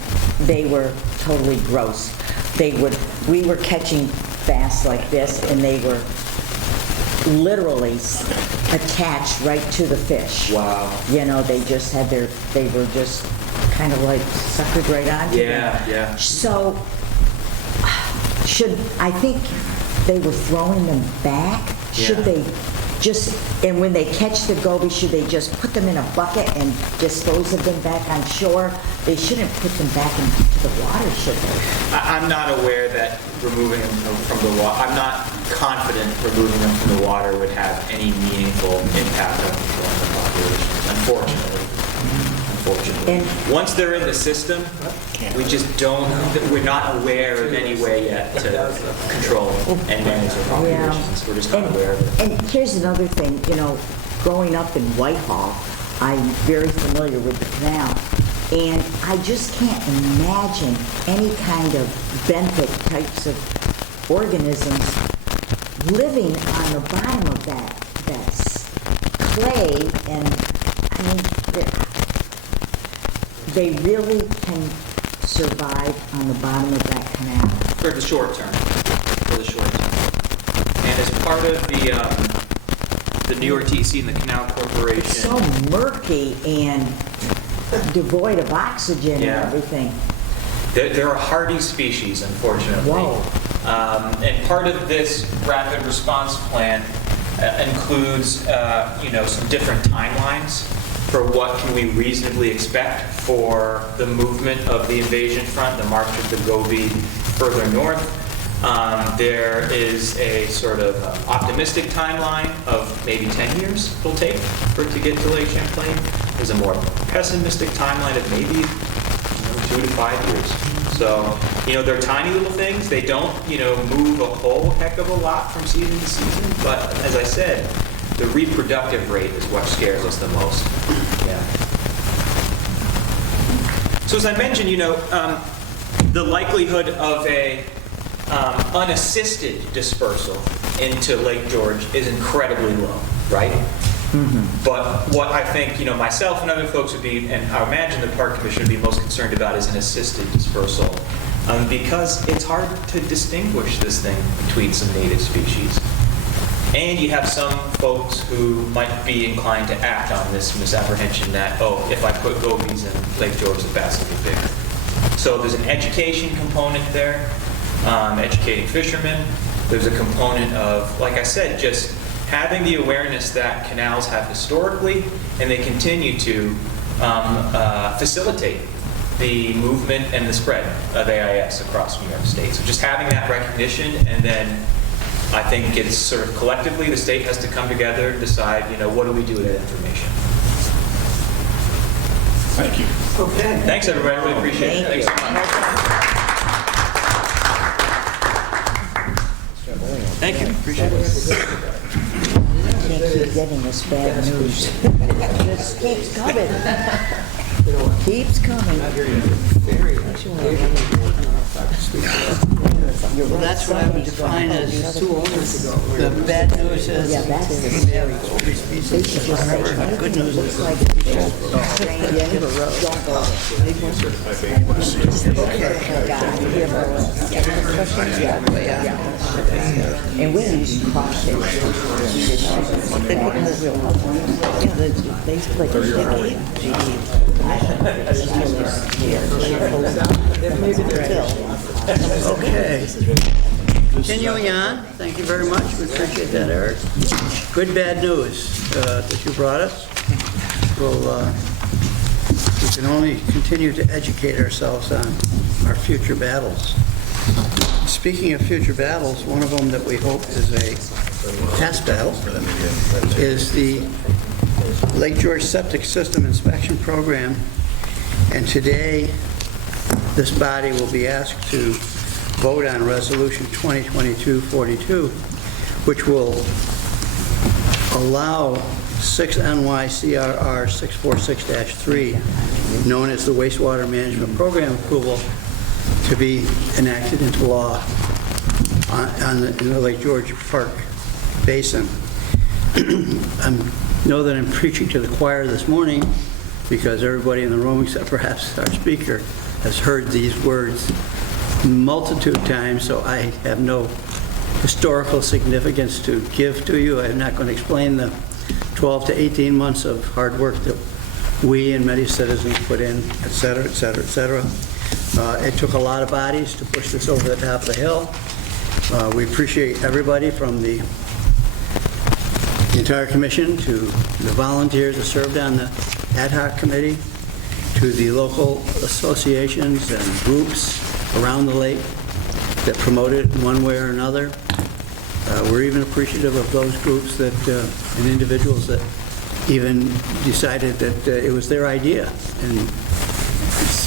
They were totally gross. We were catching bass like this, and they were literally attached right to the fish. Wow. They just had they were just kind of like suckered right onto them. Yeah. So, I think they were throwing them back. Should Yeah. they just, and when they catch the goby, should they just put them in a bucket and dispose of them back on shore? They shouldn't put them back into the water, should they? I'm not aware that removing them from the water, I'm not confident removing them from the water would have any meaningful impact on the population, unfortunately. And- Once they're in the system, we just don't, we're not aware of any way yet to control and manage their populations. We're just not aware of it. And here's another thing, growing up in Whitehall, I'm very familiar with the canal, and I just can't imagine any kind of benthic types of organisms living on the bottom of that clay, and I mean, they really can survive on the bottom of that canal. For the short term. And as part of the New York TC and the Canal Corporation. It's so murky and devoid of oxygen and Yeah. everything. There are hardy species, unfortunately. Whoa. And part of this rapid response plan includes, some different timelines for what can we reasonably expect for the movement of the invasion front, the march of the goby further north. There is a sort of optimistic timeline of maybe 10 years it'll take for it to get to Lake Champlain. There's a more pessimistic timeline of maybe 2 to 5 years. So, they're tiny little things. They don't, move a whole heck of a lot from season to season. But as I said, the reproductive rate is what scares us the most. Yeah. So as I mentioned, the likelihood of a unassisted dispersal into Lake George is incredibly low, right? But what I think, myself and other folks would be, and I imagine the Park Commission would be most concerned about is an assisted dispersal, because it's hard to distinguish this thing between some native species. And you have some folks who might be inclined to act on this misapprehension that, if I put gobies in Lake George, the bass will get bigger. So there's an education component there, educating fishermen. There's a component of, like I said, just having the awareness that canals have historically, and they continue to facilitate the movement and the spread of AIS across New York State. So just having that recognition, and then I think it's sort of collectively the state has to come together and decide, what do we do with that information. Thank you. Okay. Thanks, everybody. I really appreciate it. Thanks so much. Thank you. Appreciate it. Can't keep getting this bad news. This keeps coming. Keeps coming. Well, that's what I would define as the bad news is. Yeah, that is very true. However, the good news is. Don't go there. And we use caution. They put in the real they like Okay. Continuing on, thank you very much. We appreciate that, Eric. Good bad news that you brought us. We can only continue to educate ourselves on our future battles. Speaking of future battles, one of them that we hope is a past battle is the Lake George Septic System Inspection Program. And today, this body will be asked to vote on Resolution 2022-42, which will allow 6 NYCRR 646-3, known as the Wastewater Management Program approval, to be enacted into law in the Lake George Park Basin. I know that I'm preaching to the choir this morning because everybody in the room, except perhaps our speaker, has heard these words multitude times, so I have no historical significance to give to you. I'm not going to explain the 12 to 18 months of hard work that we and many citizens put in, et cetera, et cetera, et cetera. It took a lot of bodies to push this over the top of the hill, We appreciate everybody from the entire commission to the volunteers that served on the ad hoc committee, to the local associations and groups around the lake that promote it in one way or another. We're even appreciative of those groups that and individuals that even decided that it was their idea, and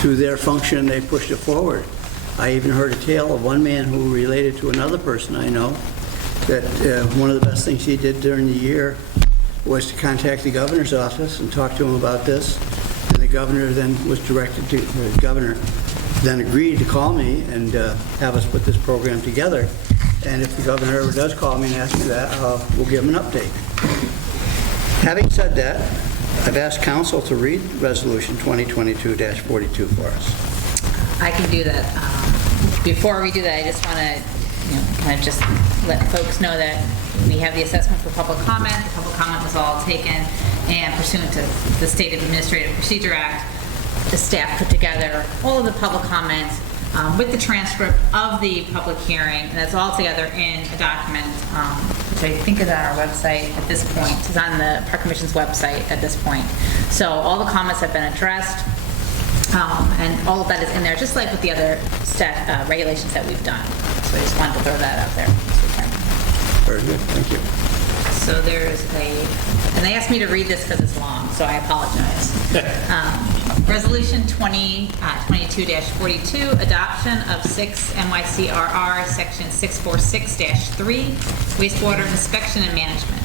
through their function they pushed it forward. I even heard a tale of one man who related to another person I know that one of the best things he did during the year was to contact the governor's office and talk to him about this. And the governor then was directed to, the governor then agreed to call me and have us put this program together. And if the governor ever does call me and ask me that, we'll give him an update. Having said that, I've asked council to read Resolution 2022-42 for us. I can do that. Before we do that, I just want to, kind of just let folks know that we have the assessment for public comment. The public comment was all taken, and pursuant to the State Administrative Procedure Act, the staff put together all of the public comments with the transcript of the public hearing, and that's all together in a document, which I think is on our website at this point. It's on the Park Commission's website at this point. So all the comments have been addressed, and all of that is in there, just like with the other regulations that we've done. So I just wanted to throw that out there, Mr. Chairman. Very good, thank you. So there's and they asked me to read this because it's long, so I apologize. Resolution 2022-42, adoption of 6 NYCRR Section 646-3, wastewater inspection and management.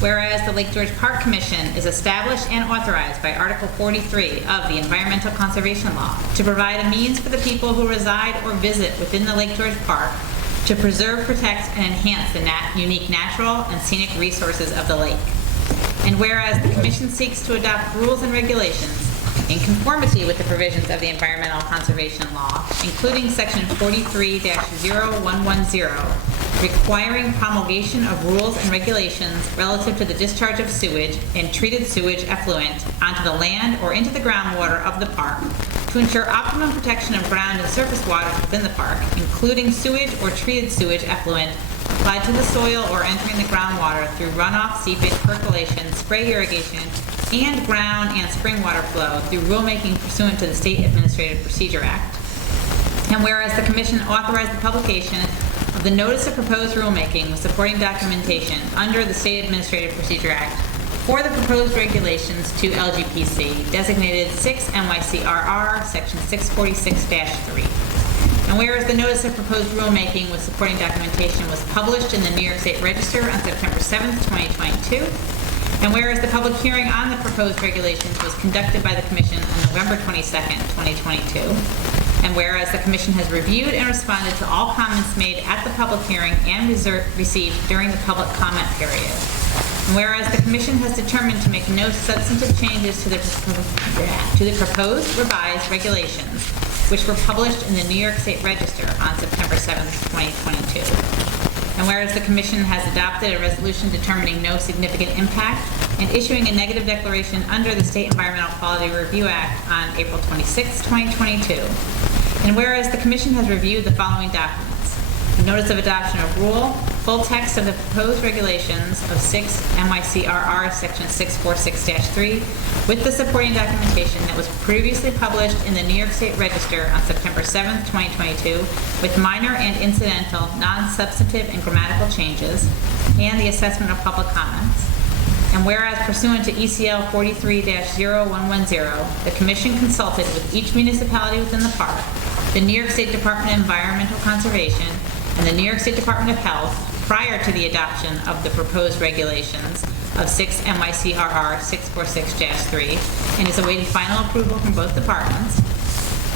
Whereas the Lake George Park Commission is established and authorized by Article 43 of the Environmental Conservation Law to provide a means for the people who reside or visit within the Lake George Park to preserve, protect, and enhance the unique natural and scenic resources of the lake. And whereas the Commission seeks to adopt rules and regulations in conformity with the provisions of the Environmental Conservation Law, including Section 43-0110, requiring promulgation of rules and regulations relative to the discharge of sewage and treated sewage effluent onto the land or into the groundwater of the park to ensure optimum protection of ground and surface waters within the park, including sewage or treated sewage effluent applied to the soil or entering the groundwater through runoff, seepage, percolation, spray irrigation, and ground and spring water flow through rulemaking pursuant to the State Administrative Procedure Act. And whereas the Commission authorized the publication of the Notice of Proposed Rulemaking with supporting documentation under the State Administrative Procedure Act for the proposed regulations to LGPC, designated 6 NYCRR Section 646-3. And whereas the Notice of Proposed Rulemaking with supporting documentation was published in the New York State Register on September 7th, 2022, and whereas the public hearing on the proposed regulations was conducted by the Commission on November 22nd, 2022, and whereas the Commission has reviewed and responded to all comments made at the public hearing and received during the public comment period, and whereas the Commission has determined to make no substantive changes to the proposed revised regulations, which were published in the New York State Register on September 7th, 2022. And whereas the Commission has adopted a resolution determining no significant impact and issuing a negative declaration under the State Environmental Quality Review Act on April 26, 2022. And whereas the Commission has reviewed the following documents: the Notice of Adoption of Rule, full text of the proposed regulations of 6 NYCRR Section 646-3, with the supporting documentation that was previously published in the New York State Register on September 7th, 2022, with minor and incidental, non-substantive and grammatical changes, and the assessment of public comments. And whereas pursuant to ECL 43-0110, the Commission consulted with each municipality within the park, the New York State Department of Environmental Conservation, and the New York State Department of Health prior to the adoption of the proposed regulations of 6 NYCRR 646-3, and is awaiting final approval from both departments.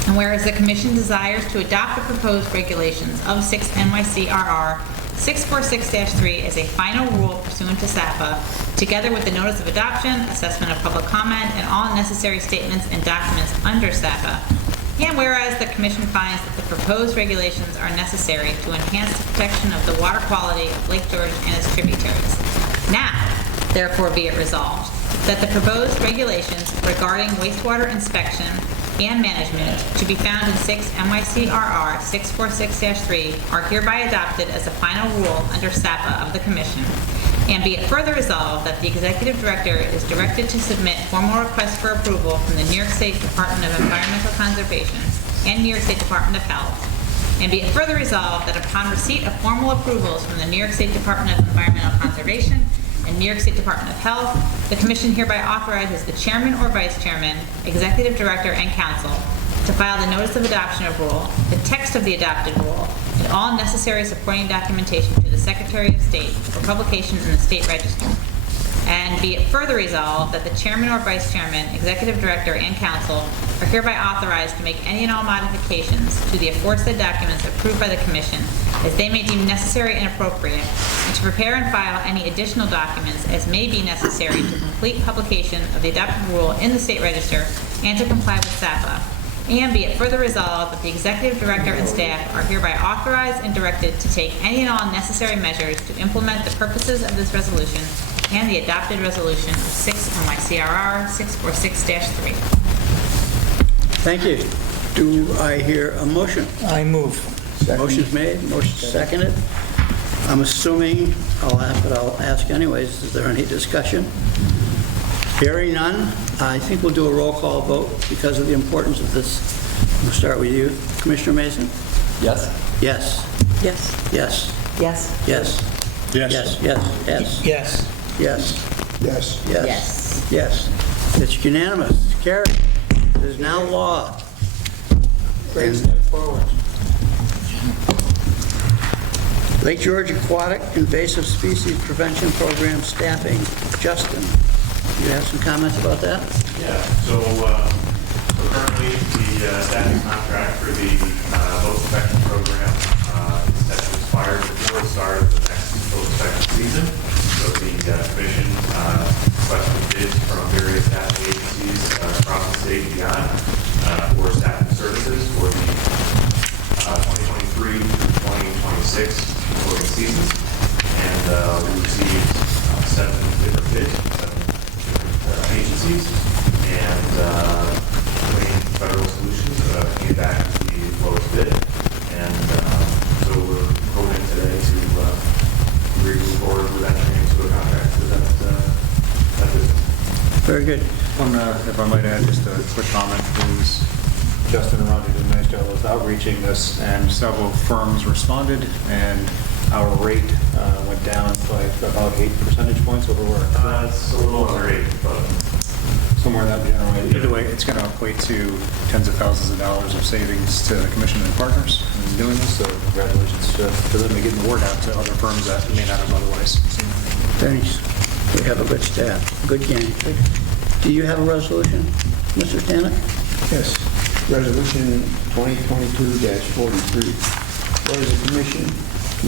And whereas the Commission desires to adopt the proposed regulations of 6 NYCRR 646-3 as a final rule pursuant to SAPA, together with the Notice of Adoption, assessment of public comment, and all necessary statements and documents under SAPA. And whereas the Commission finds that the proposed regulations are necessary to enhance the protection of the water quality of Lake George and its tributaries. Now, therefore be it resolved that the proposed regulations regarding wastewater inspection and management to be found in 6 NYCRR 646-3 are hereby adopted as the final rule under SAPA of the Commission. And be it further resolved that the Executive Director is directed to submit formal requests for approval from the New York State Department of Environmental Conservation and New York State Department of Health. And be it further resolved that upon receipt of formal approvals from the New York State Department of Environmental Conservation and New York State Department of Health, the Commission hereby authorizes the Chairman or Vice Chairman, Executive Director, and Council to file the Notice of Adoption of Rule, the text of the adopted rule, and all necessary supporting documentation to the Secretary of State for publication in the State Register. And be it further resolved that the Chairman or Vice Chairman, Executive Director, and Council are hereby authorized to make any and all modifications to the aforesaid documents approved by the Commission as they may deem necessary and appropriate, and to prepare and file any additional documents as may be necessary to complete publication of the adopted rule in the State Register and to comply with SAPA. And be it further resolved that the Executive Director and staff are hereby authorized and directed to take any and all necessary measures to implement the purposes of this resolution and the adopted resolution of 6 NYCRR 646-3. Thank you. Do I hear a motion? I move. Motion's made, motion seconded. I'm assuming, I'll ask anyways, is there any discussion? Hearing none, I think we'll do a roll call vote because of the importance of this. We'll start with you, Commissioner Mason. Yes. Yes. Yes. Yes. Yes. Yes. Yes. Yes. Yes. Yes. Yes. Yes. Yes. Yes. It's unanimous. It's carried. It is now law. Great step forward. Lake George Aquatic Invasive Species Prevention Program staffing. Justin, you have some comments about that? Yeah, so currently the staffing contract for the boat inspection program is set to expire before the start of the next boat inspection season. So the Commission requested bids from various staffing agencies across the state and beyond for staffing services for the 2023 through 2026 boating seasons. And we received 7 different bids from 7 different agencies. And Wayne Federal Solutions came back with the lowest bid. And so we're hoping today to move forward with entering into a contract with that business. Very good. If I might add just a quick comment, is Justin and Roger did a nice job of outreaching this, and several firms responded, and our rate went down by about 8 percentage points over where It's a little under 8, but somewhere in that general range. Either way, it's going to equate to tens of thousands of dollars of savings to the Commission and partners in doing this, so congratulations to them and getting the word out to other firms that may not have otherwise. Thanks. We have a good staff, good gang. Do you have a resolution, Mr. Stanek? Yes. Resolution 2022-43. Whereas the Commission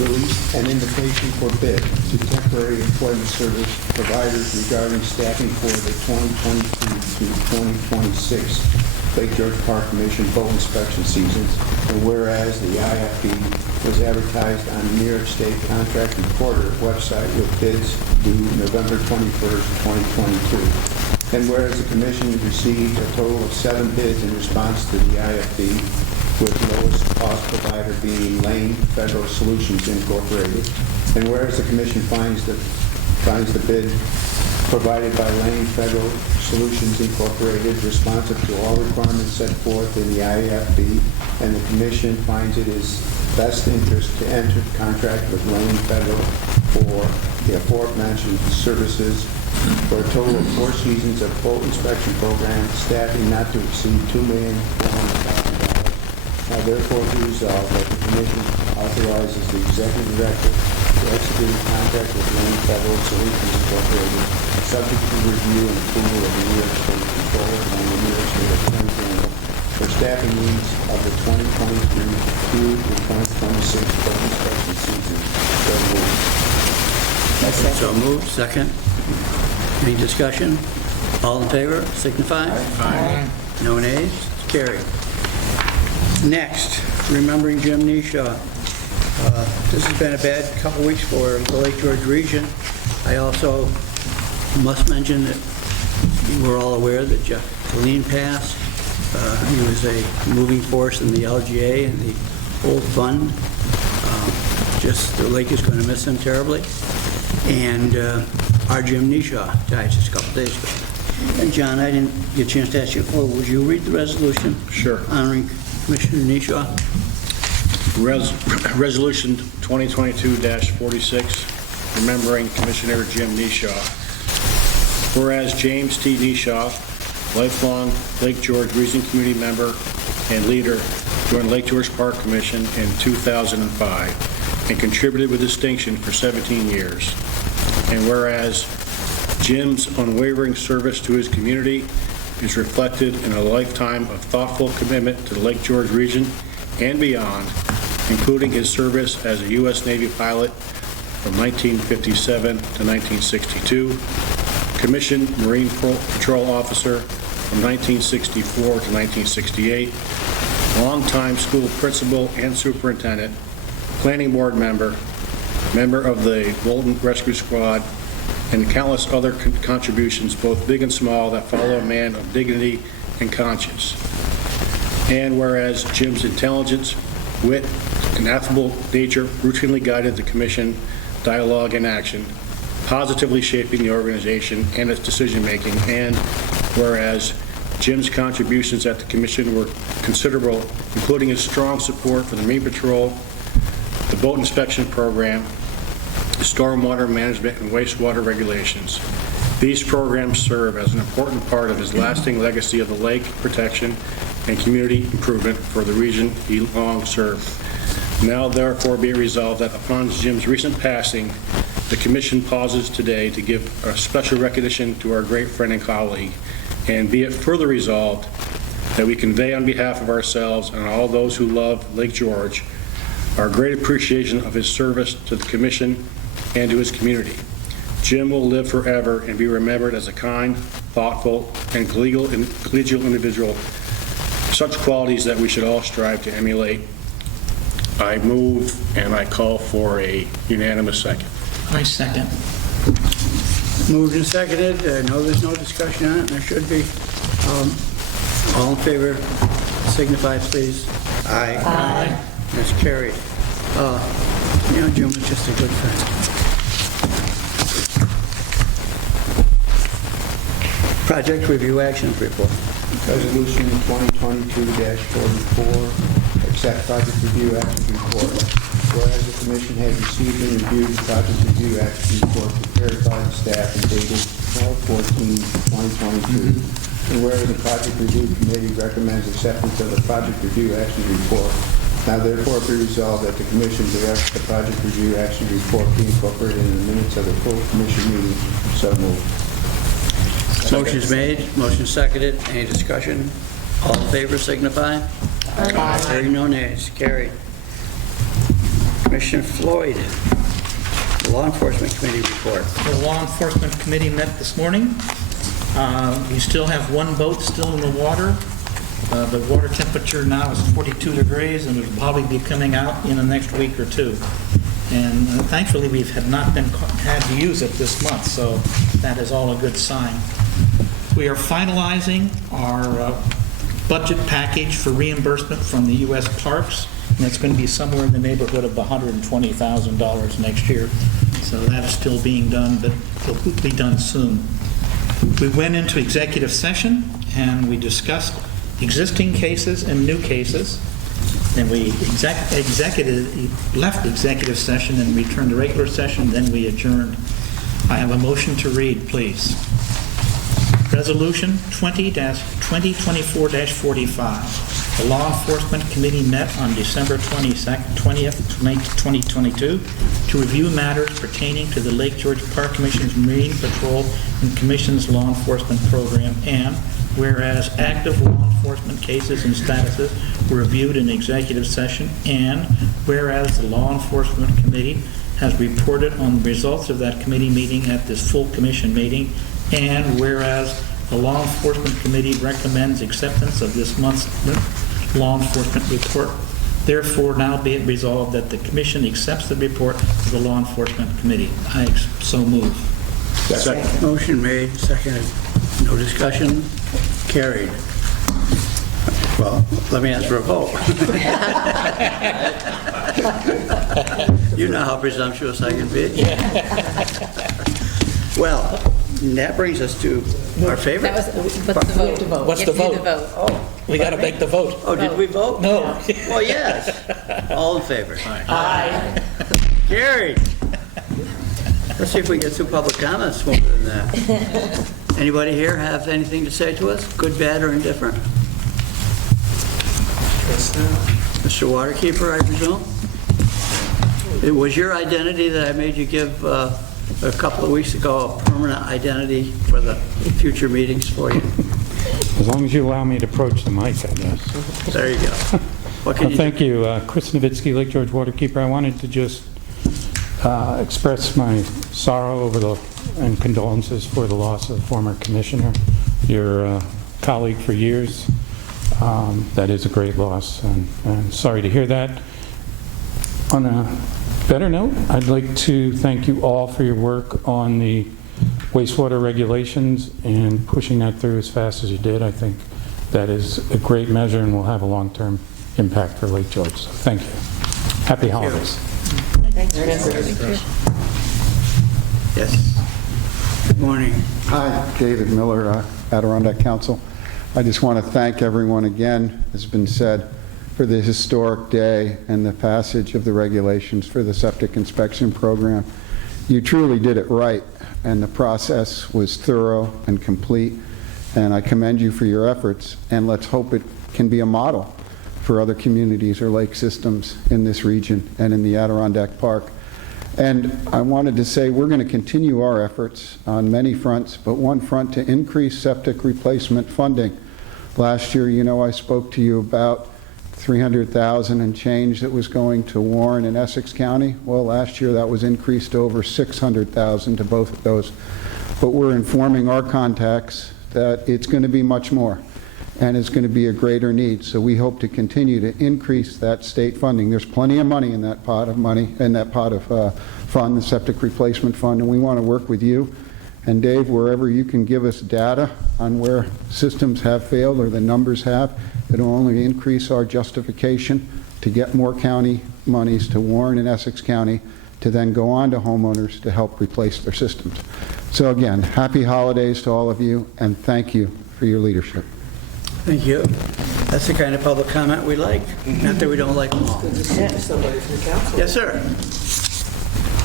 released an invitation for bid to temporary employment service providers regarding staffing for the 2023 to 2026 Lake George Park Commission boat inspection seasons, and whereas the IFB was advertised on the New York State Contract Reporter website with bids due November 21st, 2022. And whereas the Commission received a total of 7 bids in response to the IFB, with lowest cost provider being Lane Federal Solutions Incorporated. And whereas the Commission finds the bid provided by Lane Federal Solutions Incorporated responsive to all requirements set forth in the IFB, and the Commission finds it is best interest to enter contract with Lane Federal for the aforementioned services for a total of 4 seasons of boat inspection program, staffing not to exceed $2,400,000. Now therefore be resolved that the Commission authorizes the Executive Director to execute a contract with Lane Federal Solutions Incorporated, subject to review and approval of the New York State Controller and the New York State Attorney General for staffing needs of the 2023 through the 2026 boat inspection season. So moved. Second. Any discussion? All in favor, signify. Aye. No nays? Carried. Next, remembering Jim Neshaw. This has been a bad couple weeks for the Lake George region. I also must mention that we're all aware that Jacqueline passed, He was a moving force in the LGA and the old fund. Just the lake is going to miss him terribly. And our Jim Nishaw died just a couple days ago. And John, I didn't get a chance to ask you, would you read the resolution? Sure. Honoring Commissioner Nishaw? Resolution 2022-46, remembering Commissioner Jim Nishaw. Whereas James T. Nishaw, lifelong Lake George Region Community member and leader, joined Lake George Park Commission in 2005 and contributed with distinction for 17 years. And whereas Jim's unwavering service to his community is reflected in a lifetime of thoughtful commitment to the Lake George region and beyond, including his service as a U.S. Navy pilot from 1957 to 1962, commissioned Marine Patrol officer from 1964 to 1968, longtime school principal and superintendent, planning board member, member of the Bolton Rescue Squad, and countless other contributions, both big and small, that follow a man of dignity and conscience. And whereas Jim's intelligence, wit, and affable nature routinely guided the commission dialogue and action, positively shaping the organization and its decision-making, and whereas Jim's contributions at the commission were considerable, including his strong support for the Marine Patrol, the boat inspection program, stormwater management and wastewater regulations. These programs serve as an important part of his lasting legacy of the lake protection and community improvement for the region he long served. Now therefore be it resolved that upon Jim's recent passing, the commission pauses today to give a special recognition to our great friend and colleague, and be it further resolved that we convey on behalf of ourselves and all those who love Lake George our great appreciation of his service to the commission and to his community. Jim will live forever and be remembered as a kind, thoughtful, and collegial individual, such qualities that we should all strive to emulate. I move and I call for a unanimous second. I second. Moved and seconded. There's no discussion on it. There should be. All in favor, signify, please. Aye. Aye. That's carried. Jim was just a good friend. Project review actions report. Resolution 2022-44, accept project review action report. Whereas the commission has received and reviewed the project review action report prepared by the staff and dated 12/14/2022, and whereas the project review committee recommends acceptance of the project review action report, now therefore be resolved that the commission directs the project review action report be incorporated in the minutes of the full commission meeting. So moved. Motion's made, motion seconded. Any discussion? All in favor, signify. Aye. Hearing no nays, carried. Commissioner Floyd, Law Enforcement Committee report. The Law Enforcement Committee met this morning. We still have one boat still in the water. The water temperature now is 42 degrees, and it'll probably be coming out in the next week or two. And thankfully, we have not had to use it this month, so that is all a good sign. We are finalizing our budget package for reimbursement from the U.S. parks, and it's going to be somewhere in the neighborhood of $120,000 next year. So that is still being done, but it'll be done soon. We went into executive session, and we discussed existing cases and new cases. Then we left executive session and returned to regular session, then we adjourned. I have a motion to read, please. Resolution 20-2024-45. The Law Enforcement Committee met on December 20th, 2022, to review matters pertaining to the Lake George Park Commission's Marine Patrol and Commission's law enforcement program, and whereas active law enforcement cases and statuses were reviewed in executive session, and whereas the Law Enforcement Committee has reported on the results of that committee meeting at this full commission meeting, and whereas the Law Enforcement Committee recommends acceptance of this month's law enforcement report, therefore now be it resolved that the commission accepts the report of the Law Enforcement Committee. I so move. Second. Motion made, seconded. No discussion. Carried. Well, let me ask for a vote. You know how presumptuous I can be. Well, that brings us to our favorite. That was, what's the vote? What's You the have to do vote? the vote. We got to make the vote. Oh, did we vote? No. Well, yes. All in favor? Aye. Carried. Let's see if we can get through public comments smoother than that. Anybody here have anything to say to us? Good, bad, or indifferent? Mr. Waterkeeper, I presume? It was your identity that I made you give a couple of weeks ago, a permanent identity for the future meetings for you. As long as you allow me to approach the mic, I guess. There you go. What can you do? Thank you. Chris Nowitzki, Lake George Waterkeeper. I wanted to just express my sorrow over and condolences for the loss of the former commissioner, your colleague for years. That is a great loss, and sorry to hear that. On a better note, I'd like to thank you all for your work on the wastewater regulations and pushing that through as fast as you did. I think that is a great measure and will have a long-term impact for Lake George. So thank you. Happy holidays. Thanks, Chris. Yes. Good morning. Hi, David Miller, Adirondack Council. I just want to thank everyone again, as has been said, for the historic day and the passage of the regulations for the septic inspection program. You truly did it right, and the process was thorough and complete, and I commend you for your efforts, and let's hope it can be a model for other communities or lake systems in this region and in the Adirondack Park. And I wanted to say we're going to continue our efforts on many fronts, but one front to increase septic replacement funding. Last year, you know, I spoke to you about $300,000 and change that was going to Warren and Essex County. Well, last year that was increased to over $600,000 to both of those. But we're informing our contacts that it's going to be much more, and it's going to be a greater need. So we hope to continue to increase that state funding. There's plenty of money in that pot of fund, the septic replacement fund, and we want to work with you. And Dave, wherever you can give us data on where systems have failed or the numbers have, it'll only increase our justification to get more county monies to Warren and Essex County to then go on to homeowners to help replace their systems. So again, happy holidays to all of you, and thank you for your leadership. Thank you. That's the kind of public comment we like. Not that we don't like them all. Good to see somebody from the council. Yes, sir.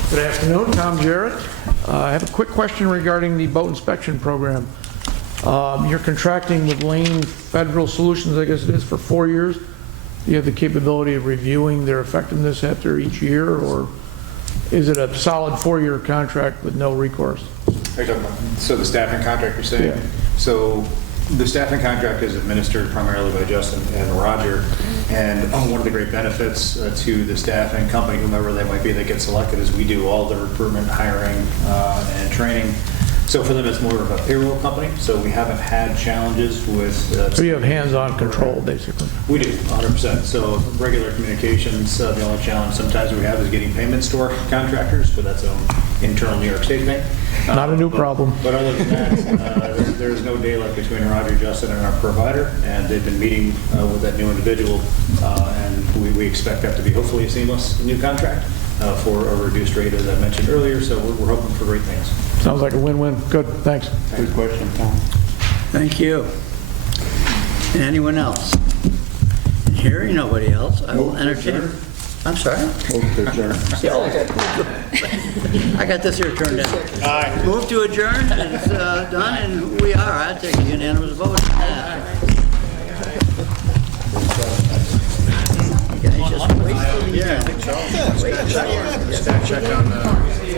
Good afternoon, Tom Jarrett. I have a quick question regarding the boat inspection program. You're contracting with Lane Federal Solutions, I guess it is, for 4 years. Do you have the capability of reviewing their effectiveness after each year, or is it a solid 4-year contract with no recourse? Are you talking about, so the staffing contract you're saying? Yeah. So the staffing contract is administered primarily by Justin and Roger, and one of the great benefits to the staffing company, whomever they might be that gets selected, is we do all the recruitment, hiring, and training. So for them, it's more of a payroll company, so we haven't had challenges with... So you have hands-on control, basically? We do, 100%. So regular communications, the only challenge sometimes we have is getting payments to our contractors, but that's an internal New York State thing. Not a new problem. But other than that, there's no daylight between Roger, Justin, and our provider, and they've been meeting with that new individual, and we expect that to be hopefully a seamless new contract for a reduced rate, as I mentioned earlier, so we're hoping for great things. Sounds like a win-win. Good, thanks. Good question, Tom. Thank you. Anyone else? Hearing nobody else, I will entertain. I'm sorry? Move to adjourn. I got this here turned in. Move to adjourn, it's done, and we are. I take a unanimous vote on that. You guys just wait till the end. Check on